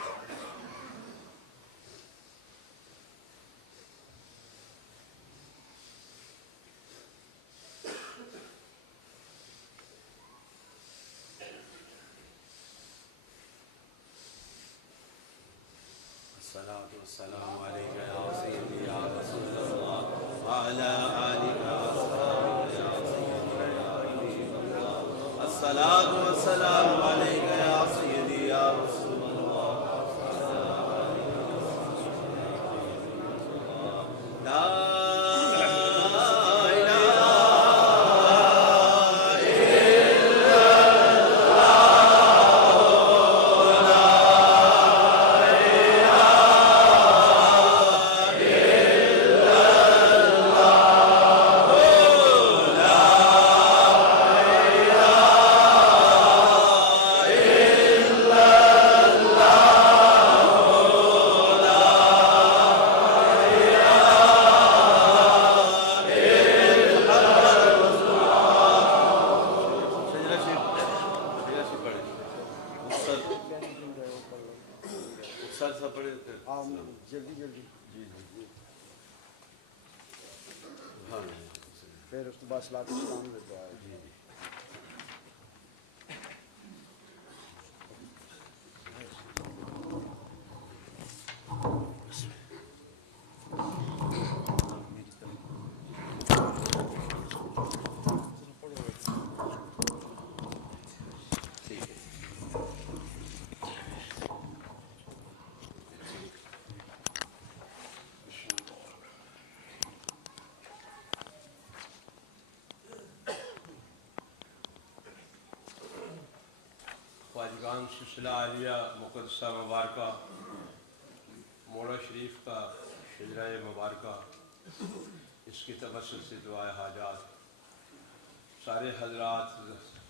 الصلاة والسلام عليك يا سيدي يا رسول الله وعلى آلك وأصحابك يا سيدي يا حبيب الله. الصلاة والسلام عليك يا سيدي يا رسول الله وعلى آلك وأصحابك يا حبيب الله. لا پھر اس کے بعد صلاۃ السلام دیتا ہے. خواجگان سلسلہ عالیہ مقدسہ مبارکہ مولا شریف کا شجرہ مبارکہ، اس کی توسل سے دعائے حاجات سارے حضرات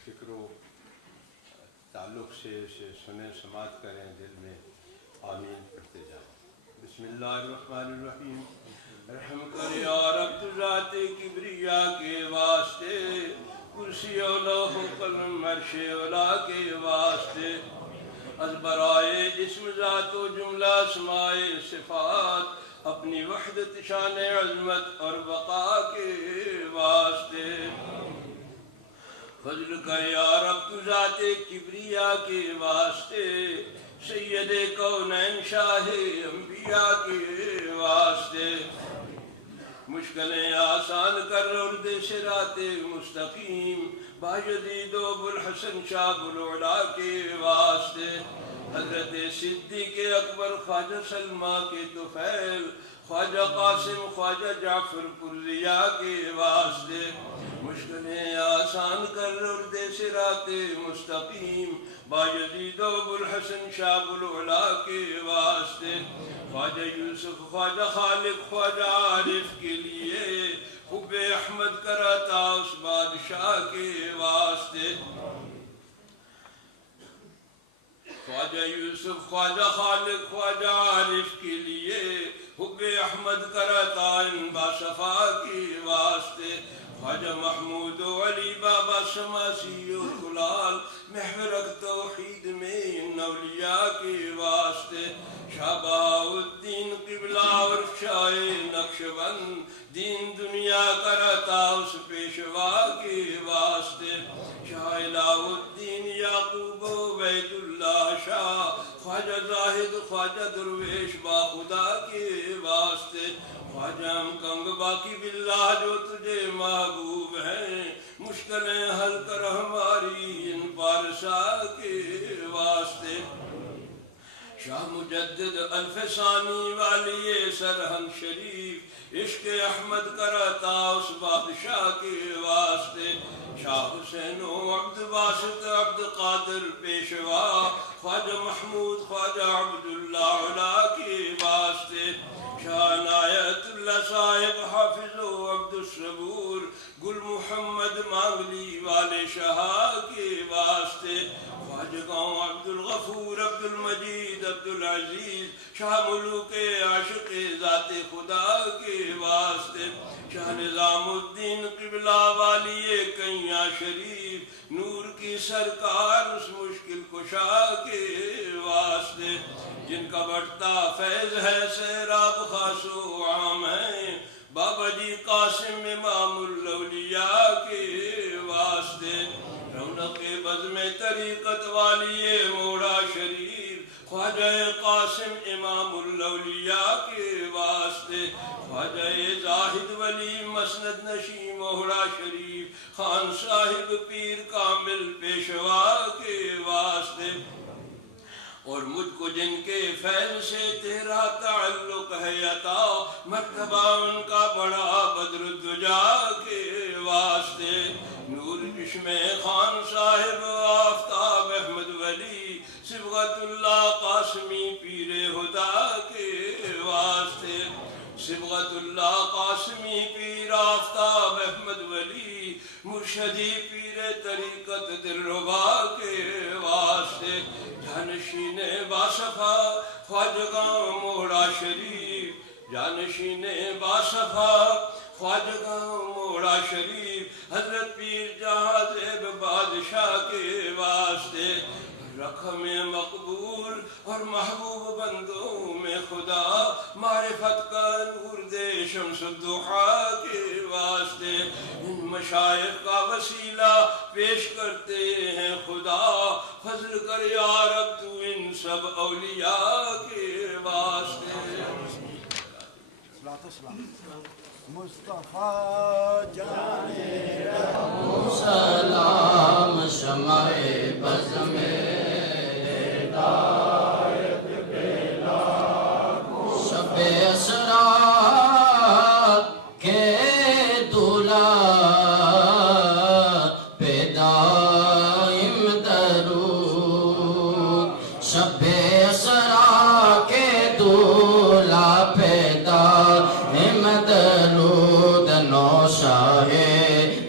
فکر و تعلق سے اسے سنیں، سماعت کریں، دل میں آمین پڑھتے جائیں. بسم اللہ الرحمن الرحیم. رحم کر یا رب تو ذات کبریا کے واسطے، کرسی و لوح و قلم عرش اولا کے واسطے، از برائے جسم ذات و جملہ اسماء صفات، اپنی وحدت شان عظمت اور بقا کے واسطے. فضل کر یا رب تو ذات کبریا کے واسطے، سید کونین شاہ انبیاء کے واسطے. مشکلیں آسان کر ارد صراط مستقیم باجدید و ابوالحسن شاہ ابوالعلا کے واسطے، حضرت صدیق اکبر خواجہ سلمہ کے طفیل خواجہ قاسم خواجہ جعفر پرزیا کے واسطے، مشکلیں آسان کر ارد صراط مستقیم باجدید و ابوالحسن شاہ ابوالعلا کے واسطے، خواجہ یوسف خواجہ خالق خواجہ عارف کے لیے حب احمد کراتا اس بادشاہ کے واسطے، خواجہ یوسف خواجہ خالق خواجہ عارف کے لیے حب احمد کراتا ان باصفا کے واسطے، خواجہ محمود و علی بابا شماسی و کلال محور توحید میں ان اولیاء کے واسطے، شاہ بہاؤالدین قبلہ اور شاہ نقشبند دین دنیا کرتا اس پیشوا کے واسطے، شاہ الہ الدین یعقوب و بیت اللہ شاہ خواجہ زاہد خواجہ درویش با خدا کے واسطے، خواجہ کنگ باقی باللہ جو تجھے محبوب ہیں مشکلیں حل کر ہماری ان پارسا کے واسطے، شاہ مجدد الف ثانی والی سرہن شریف عشق احمد کرتا اس بادشاہ کے واسطے، شاہ حسین و عبد باسط عبد قادر پیشوا خواجہ محمود خواجہ عبداللہ علا کے واسطے، شاہ عنایت اللہ صاحب حافظ و عبد الصبور گل محمد مانگلی والے شاہ کے واسطے، خواجہ گاؤں عبد الغفور عبد المجید عبد العزیز شاہ ملوک عاشق ذات خدا کے واسطے، شاہ نظام الدین قبلہ والی کیاں شریف نور کی سرکار اس مشکل کشا کے واسطے، جن کا بڑھتا فیض ہے سیراب خاص و عام ہے بابا جی قاسم امام الاولیاء کے واسطے، رونق بزم طریقت والی موڑا شریف خواجہ قاسم امام الاولیاء کے واسطے، خواجہ زاہد ولی مسند نشی موڑا شریف خان صاحب پیر کامل پیشوا کے واسطے، اور مجھ کو جن کے فیض سے تیرا تعلق ہے عطا مرتبہ ان کا بڑا بدر الدجا کے واسطے، نور چشم خان صاحب آفتاب احمد ولی صبغت اللہ قاسمی پیر خدا کے واسطے، صبغت اللہ قاسمی پیر آفتاب احمد ولی مرشدی پیر طریقت دلربا کے واسطے، جانشین باصفا خواجہ گاؤں موڑا شریف، جانشین باصفا خواجہ گاؤں موڑا شریف حضرت پیر جہاں زیب بادشاہ کے واسطے، رقم مقبول اور محبوب بندوں میں خدا معرفت کا نور دے شمس الضحیٰ کے واسطے، ان مشائخ کا وسیلہ پیش کرتے ہیں خدا فضل کر یا رب تو ان سب اولیاء کے واسطے۔ مصطفیٰ جانے رحم سلام شمع بز میں ہدایت پیدا شب اسرا کے دلہا پہ دائم درود، شب اسرا کے دلہا پہ دائم درود، نوشاہ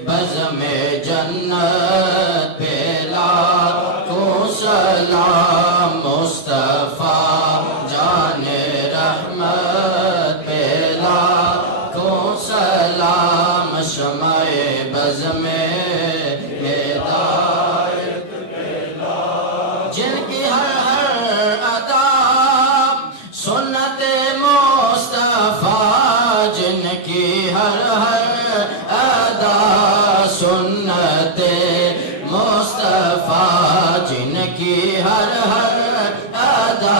بزم جنت پیلا کو سلام مصطفیٰ جان رحمت پیلا کو سلام شمع بزم ہدایت پیلا، جن کی ہر ادا سنت مصطفیٰ، جن کی ہر ادا سنت مصطفیٰ، جن کی ہر ادا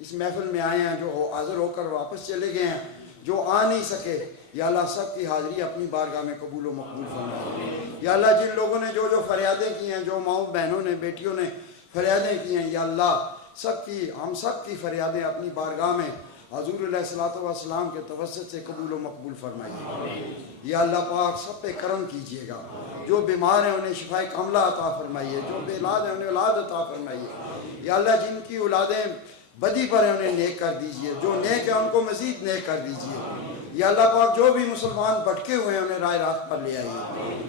اس محفل میں آئے ہیں, جو حاضر ہو کر واپس چلے گئے ہیں, جو آ نہیں سکے, یا اللہ سب کی حاضری اپنی بارگاہ میں قبول و مقبول فرما. یا اللہ جن لوگوں نے جو فریادیں کی ہیں, جو ماؤں بہنوں نے بیٹیوں نے فریادیں کی ہیں, یا اللہ ہم سب کی فریادیں اپنی بارگاہ میں حضور علیہ الصلوۃ والسلام کے توسط سے قبول و مقبول فرمائیے. یا اللہ پاک سب پہ کرم کیجیے گا. جو بیمار ہیں انہیں شفائے کاملہ عطا فرمائیے, جو بے اولاد ہیں انہیں اولاد عطا فرمائیے. یا اللہ جن کی اولادیں بدی پر ہیں انہیں نیک کر دیجیے, جو نیک ہیں ان کو مزید نیک کر دیجیے. یا اللہ پاک جو بھی مسلمان بھٹکے ہوئے ہیں انہیں راہ راست پر لے آئیے.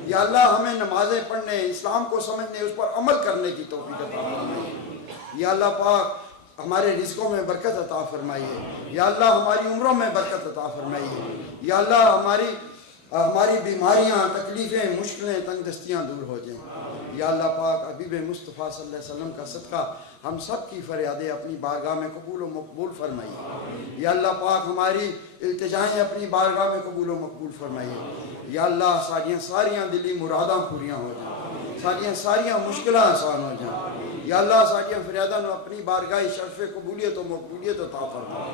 یا اللہ ہمیں نمازیں پڑھنے, اسلام کو سمجھنے, اس پر عمل کرنے کی توفیق عطا فرمائیے. یا اللہ پاک ہمارے رزقوں میں برکت عطا فرمائیے. یا اللہ ہماری عمروں میں برکت عطا فرمائیے. یا اللہ ہماری بیماریاں, تکلیفیں, مشکلیں, تنگ دستیاں دور ہو جائیں. یا اللہ پاک حبیب مصطفیٰ صلی اللہ علیہ وسلم کا صدقہ ہم سب کی فریادیں اپنی بارگاہ میں قبول و مقبول فرمائیے. یا اللہ پاک ہماری التجائیں اپنی بارگاہ میں قبول و مقبول فرمائیے. یا اللہ ساریاں دلی مراداں پوریاں ہو جائیں, ساریاں مشکلیں آسان ہو جائیں. یا اللہ ساریاں فریاداں اپنی بارگاہ شرف قبولیت و مقبولیت عطا فرما.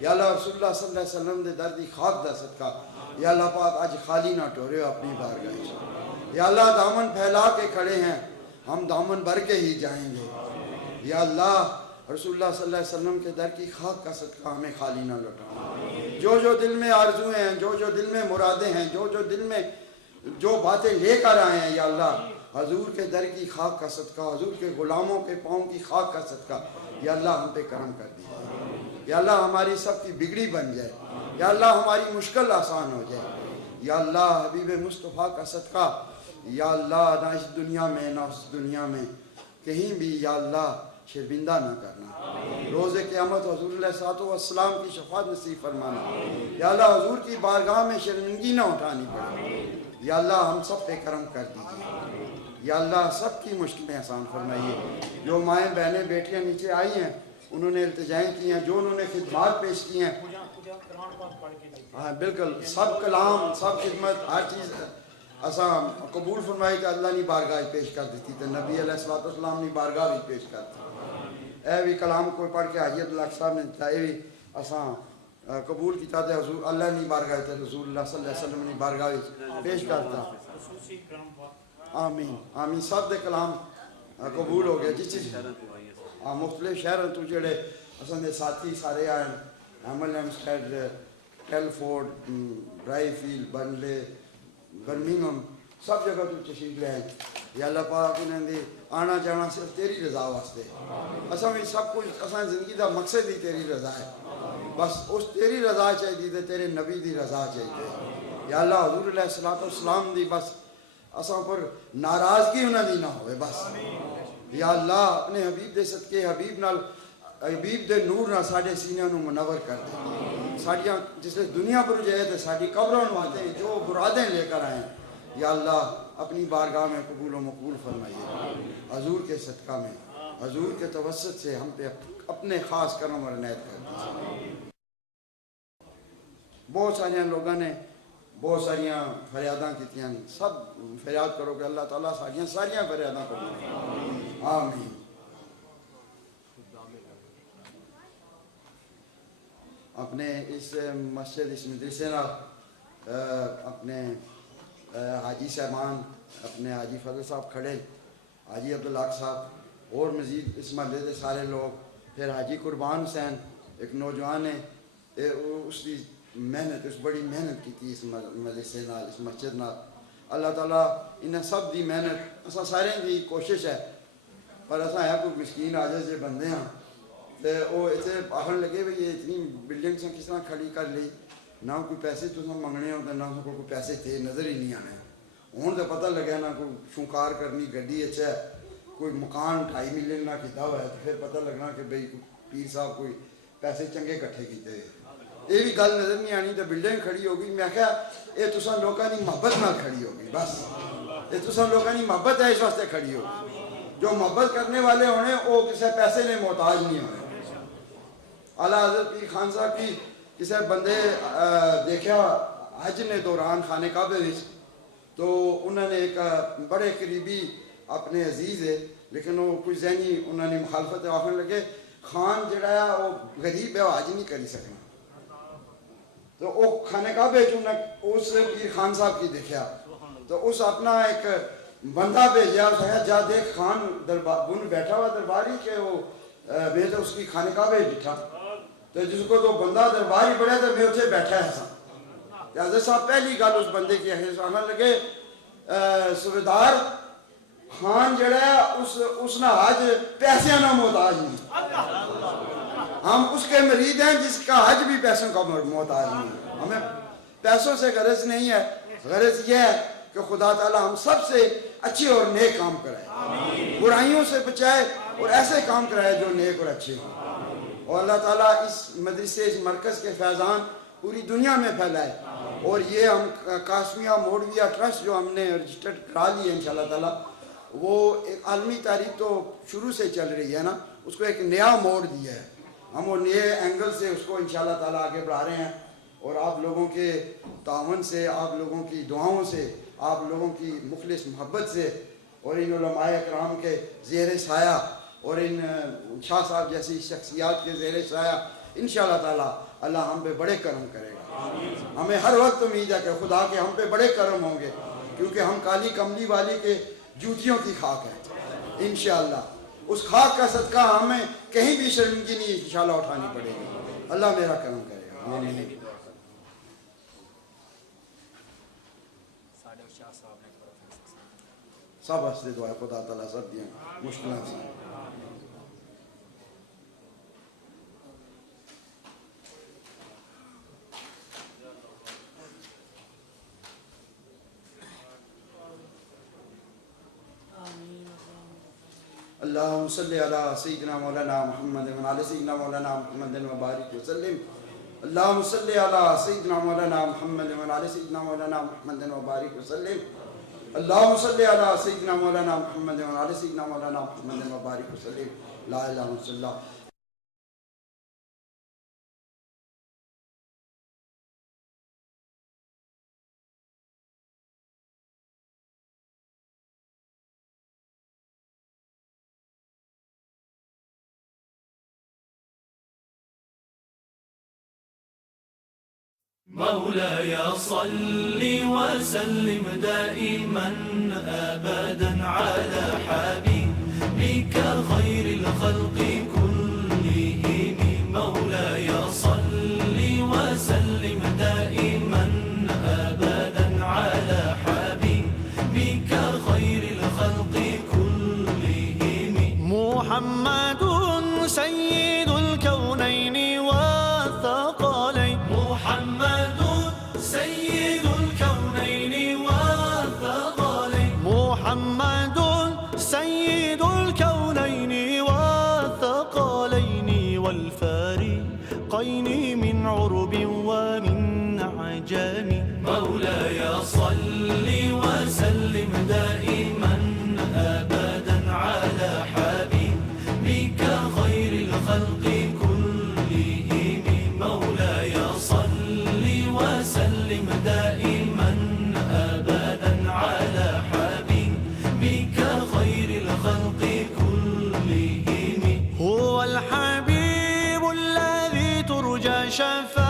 یا اللہ رسول اللہ صلی اللہ علیہ وسلم دے دردی خاک دا صدقہ یا اللہ پاک آج خالی نہ ٹورے اپنی بارگاہ. یا اللہ دامن پھیلا کے کھڑے ہیں, ہم دامن بھر کے ہی جائیں گے. یا اللہ رسول اللہ صلی اللہ علیہ وسلم کے در کی خاک کا صدقہ ہمیں خالی نہ لوٹانا. جو دل میں آرزویں ہیں, جو دل میں مرادیں ہیں, جو دل میں جو باتیں لے کر آئے ہیں, یا اللہ حضور کے در کی خاک کا صدقہ, حضور کے غلاموں کے پاؤں کی خاک کا صدقہ, یا اللہ ہم پہ کرم کر دیجیے. یا اللہ ہماری سب کی بگڑی بن جائے. یا اللہ ہماری مشکل آسان ہو جائے. یا اللہ حبیب مصطفیٰ کا صدقہ, یا اللہ نہ اس دنیا میں نہ اس دنیا میں کہیں بھی یا اللہ شرمندہ نہ کرنا. روز قیامت حضور علیہ الصلوۃ والسلام کی شفاعت نصیب فرمانا. یا اللہ حضور کی بارگاہ میں شرمندگی نہ اٹھانی پڑے. یا اللہ ہم سب پہ کرم کر دیجیے. یا اللہ سب کی مشکلیں آسان فرمائیے. جو مائیں بہنیں بیٹیاں نیچے آئی ہیں انہوں نے التجائیں کی ہیں, جو انہوں نے خدمات پیش کی ہیں, ہاں بالکل سب کلام, سب خدمت, ہر چیز اساں قبول فرمائی کہ اللہ نے بارگاہ پیش کر دیتی تھی, نبی علیہ الصلوۃ والسلام نے بارگاہ بھی پیش کر دی. اے بھی کلام کوئی پڑھ کے حاجی عبدالحق صاحب نے دیتا, اے بھی اساں قبول کیتا تھے حضور اللہ نے بارگاہ تے رسول اللہ صلی اللہ علیہ وسلم نے بارگاہ پیش کرتا. آمین آمین. سب دے کلام قبول ہو گیا. جس چیز مختلف شہر تو جڑے اساں دے ساتھی سارے آئے, ایمل ایمسٹیڈ, ٹیلفورڈ, ڈرائی فیلڈ, برنلے, برمنگھم, سب جگہ تو تشریف لے ہیں. یا اللہ پاک انہیں دی آنا جانا صرف تیری رضا واسطے. اساں بھی سب کچھ اساں زندگی دا مقصد ہی تیری رضا ہے. بس اس تیری رضا چاہیے تے تیرے نبی دی رضا چاہیے. یا اللہ حضور علیہ الصلوۃ والسلام دی بس اساں پر ناراضگی انہاں دی نہ ہوئے بس. یا اللہ اپنے حبیب دے صدقے حبیب دے نور نہ ساڈے سینیاں نو منور کر دے. ساڈیاں جس دنیا پر جائے تے ساڈی قبروں نو آتے جو مرادیں لے کر آئیں, یا اللہ اپنی بارگاہ میں قبول و مقبول فرمائیے. حضور کے صدقہ میں, حضور کے توسط سے ہم پہ اپنے خاص کرم اور عنایت کر دیجیے. بہت سارے لوگوں نے بہت ساریاں فریاداں کیتیاں, سب فریاد کرو کہ اللہ تعالیٰ ساریاں فریاداں کرو. آمین. اپنے اس مسجد اس مدرسے نہ اپنے حاجی صاحبان, اپنے حاجی فضل صاحب کھڑے, حاجی عبدالحق صاحب اور مزید اس محلے کے سارے لوگ, پھر حاجی قربان حسین ایک نوجوان ہے, اس کی محنت, اس بڑی محنت کی تھی اس مدرسے نال, اس مسجد نال. اللہ تعالیٰ انہیں سب دی محنت, اساں سارے دی کوشش ہے پر اساں ہے کوئی مسکین عاجز جے بندے ہیں تے وہ اتنے آخر لگے بھی یہ اتنی بلڈنگ سے کس طرح کھڑی کر لی, نہ کوئی پیسے تو منگنے ہوتے, نہ کوئی پیسے تھے, نظر ہی نہیں آنے. ہوں تو پتہ لگا نہ کوئی شنکار کرنی گڈی اچھا ہے, کوئی مکان 2.5 ملین نہ کیتا ہوا ہے, تو پھر پتہ لگنا کہ بھئی پیر صاحب کوئی پیسے چنگے کٹھے کیتے. یہ بھی گل نظر نہیں آنی تو بلڈنگ کھڑی ہوگی. میں کہا یہ تساں لوگوں کی محبت نال کھڑی ہوگی, بس یہ تساں لوگوں کی محبت ہے اس واسطے کھڑی ہوگی. جو محبت کرنے والے ہونے وہ کسی پیسے نے محتاج نہیں ہونے. اعلیٰ حضرت پیر خان صاحب کی کسی بندے دیکھا حج نے دوران خانے کعبے میں, تو انہوں نے ایک بڑے قریبی اپنے عزیز ہے لیکن وہ کچھ ذہنی انہوں نے مخالفت آخر لگے خان جڑا ہے وہ غریب ہے وہ حج نہیں کری سکنا تو وہ خانہ کعبے اس پیر خان صاحب کی دیکھا تو اس اپنا ایک بندہ بھیجا اس کہا جا دیکھ خان بن بیٹھا ہوا درباری کہ وہ میں تو اس کی خانہ کعبے بیٹھا تو جس کو تو بندہ درباری پڑھا تو میں اتنے بیٹھا ہے سا حضرت صاحب پہلی گل اس بندے کی ہے آنا لگے سبیدار خان جڑا ہے اس نہ حج پیسے نہ محتاج نہیں ہم اس کے مرید ہیں جس کا حج بھی پیسوں کا محتاج نہیں ہمیں پیسوں سے غرض نہیں ہے غرض یہ ہے کہ خدا تعالی ہم سب سے اچھے اور نیک کام کرائے برائیوں سے بچائے اور ایسے کام کرائے جو نیک اور اچھے ہوں اور اللہ تعالیٰ اس مدرسے اس مرکز کے فیضان پوری دنیا میں پھیلائے اور یہ ہم قاسمیہ موڑویہ ٹرسٹ جو ہم نے رجسٹرڈ کرا لی ہے انشاءاللہ تعالیٰ وہ ایک عالمی تاریخ تو شروع سے چل رہی ہے نا اس کو ایک نیا موڑ دیا ہے ہم وہ نئے اینگل سے اس کو انشاءاللہ تعالیٰ آگے بڑھا رہے ہیں اور آپ لوگوں کے تعاون سے آپ لوگوں کی دعاؤں سے آپ لوگوں کی مخلص محبت سے اور ان علماء کرام کے زیر سایہ اور ان شاہ صاحب جیسی شخصیات کے زیر سایہ انشاءاللہ تعالیٰ اللہ ہم پہ بڑے کرم کرے گا ہمیں ہر وقت امید ہے کہ خدا کے ہم پہ بڑے کرم ہوں گے کیونکہ ہم کالی کملی والی کے جوتیوں کی خاک ہے انشاءاللہ اس خاک کا صدقہ ہمیں کہیں بھی شرمندگی نہیں انشاءاللہ اٹھانی پڑے گی اللہ میرا کرم کرے گا آمین سب ہستے دعا خدا تعالیٰ سب دیا مشکلیں سے اللہم صلی علی سیدنا مولانا محمد وعلی سیدنا مولانا محمد وبارک وسلم اللہم صلی علی سیدنا مولانا محمد وعلی سیدنا مولانا محمد وبارک وسلم اللہم صلی علی سیدنا مولانا محمد وعلی سیدنا مولانا محمد وبارک وسلم لا الہ الا اللہ مولاي صل وسلم دائما أبدا على حبيبك خير الخلق كلهم مولاي صل وسلم دائما أبدا على حبيبك خير الخلق كلهم محمد سيد الكونين والثقلين محمد سيد الكونين والثقلين محمد سيد الكونين والثقلين والفريقين من عرب ومن عجم مولاي صل وسلم دائما أبدا على حبيبك خير الخلق كلهم مولاي صل وسلم دائما أبدا على حبيبك خير الخلق كلهم هو الحبيب الذي ترجى شفاعته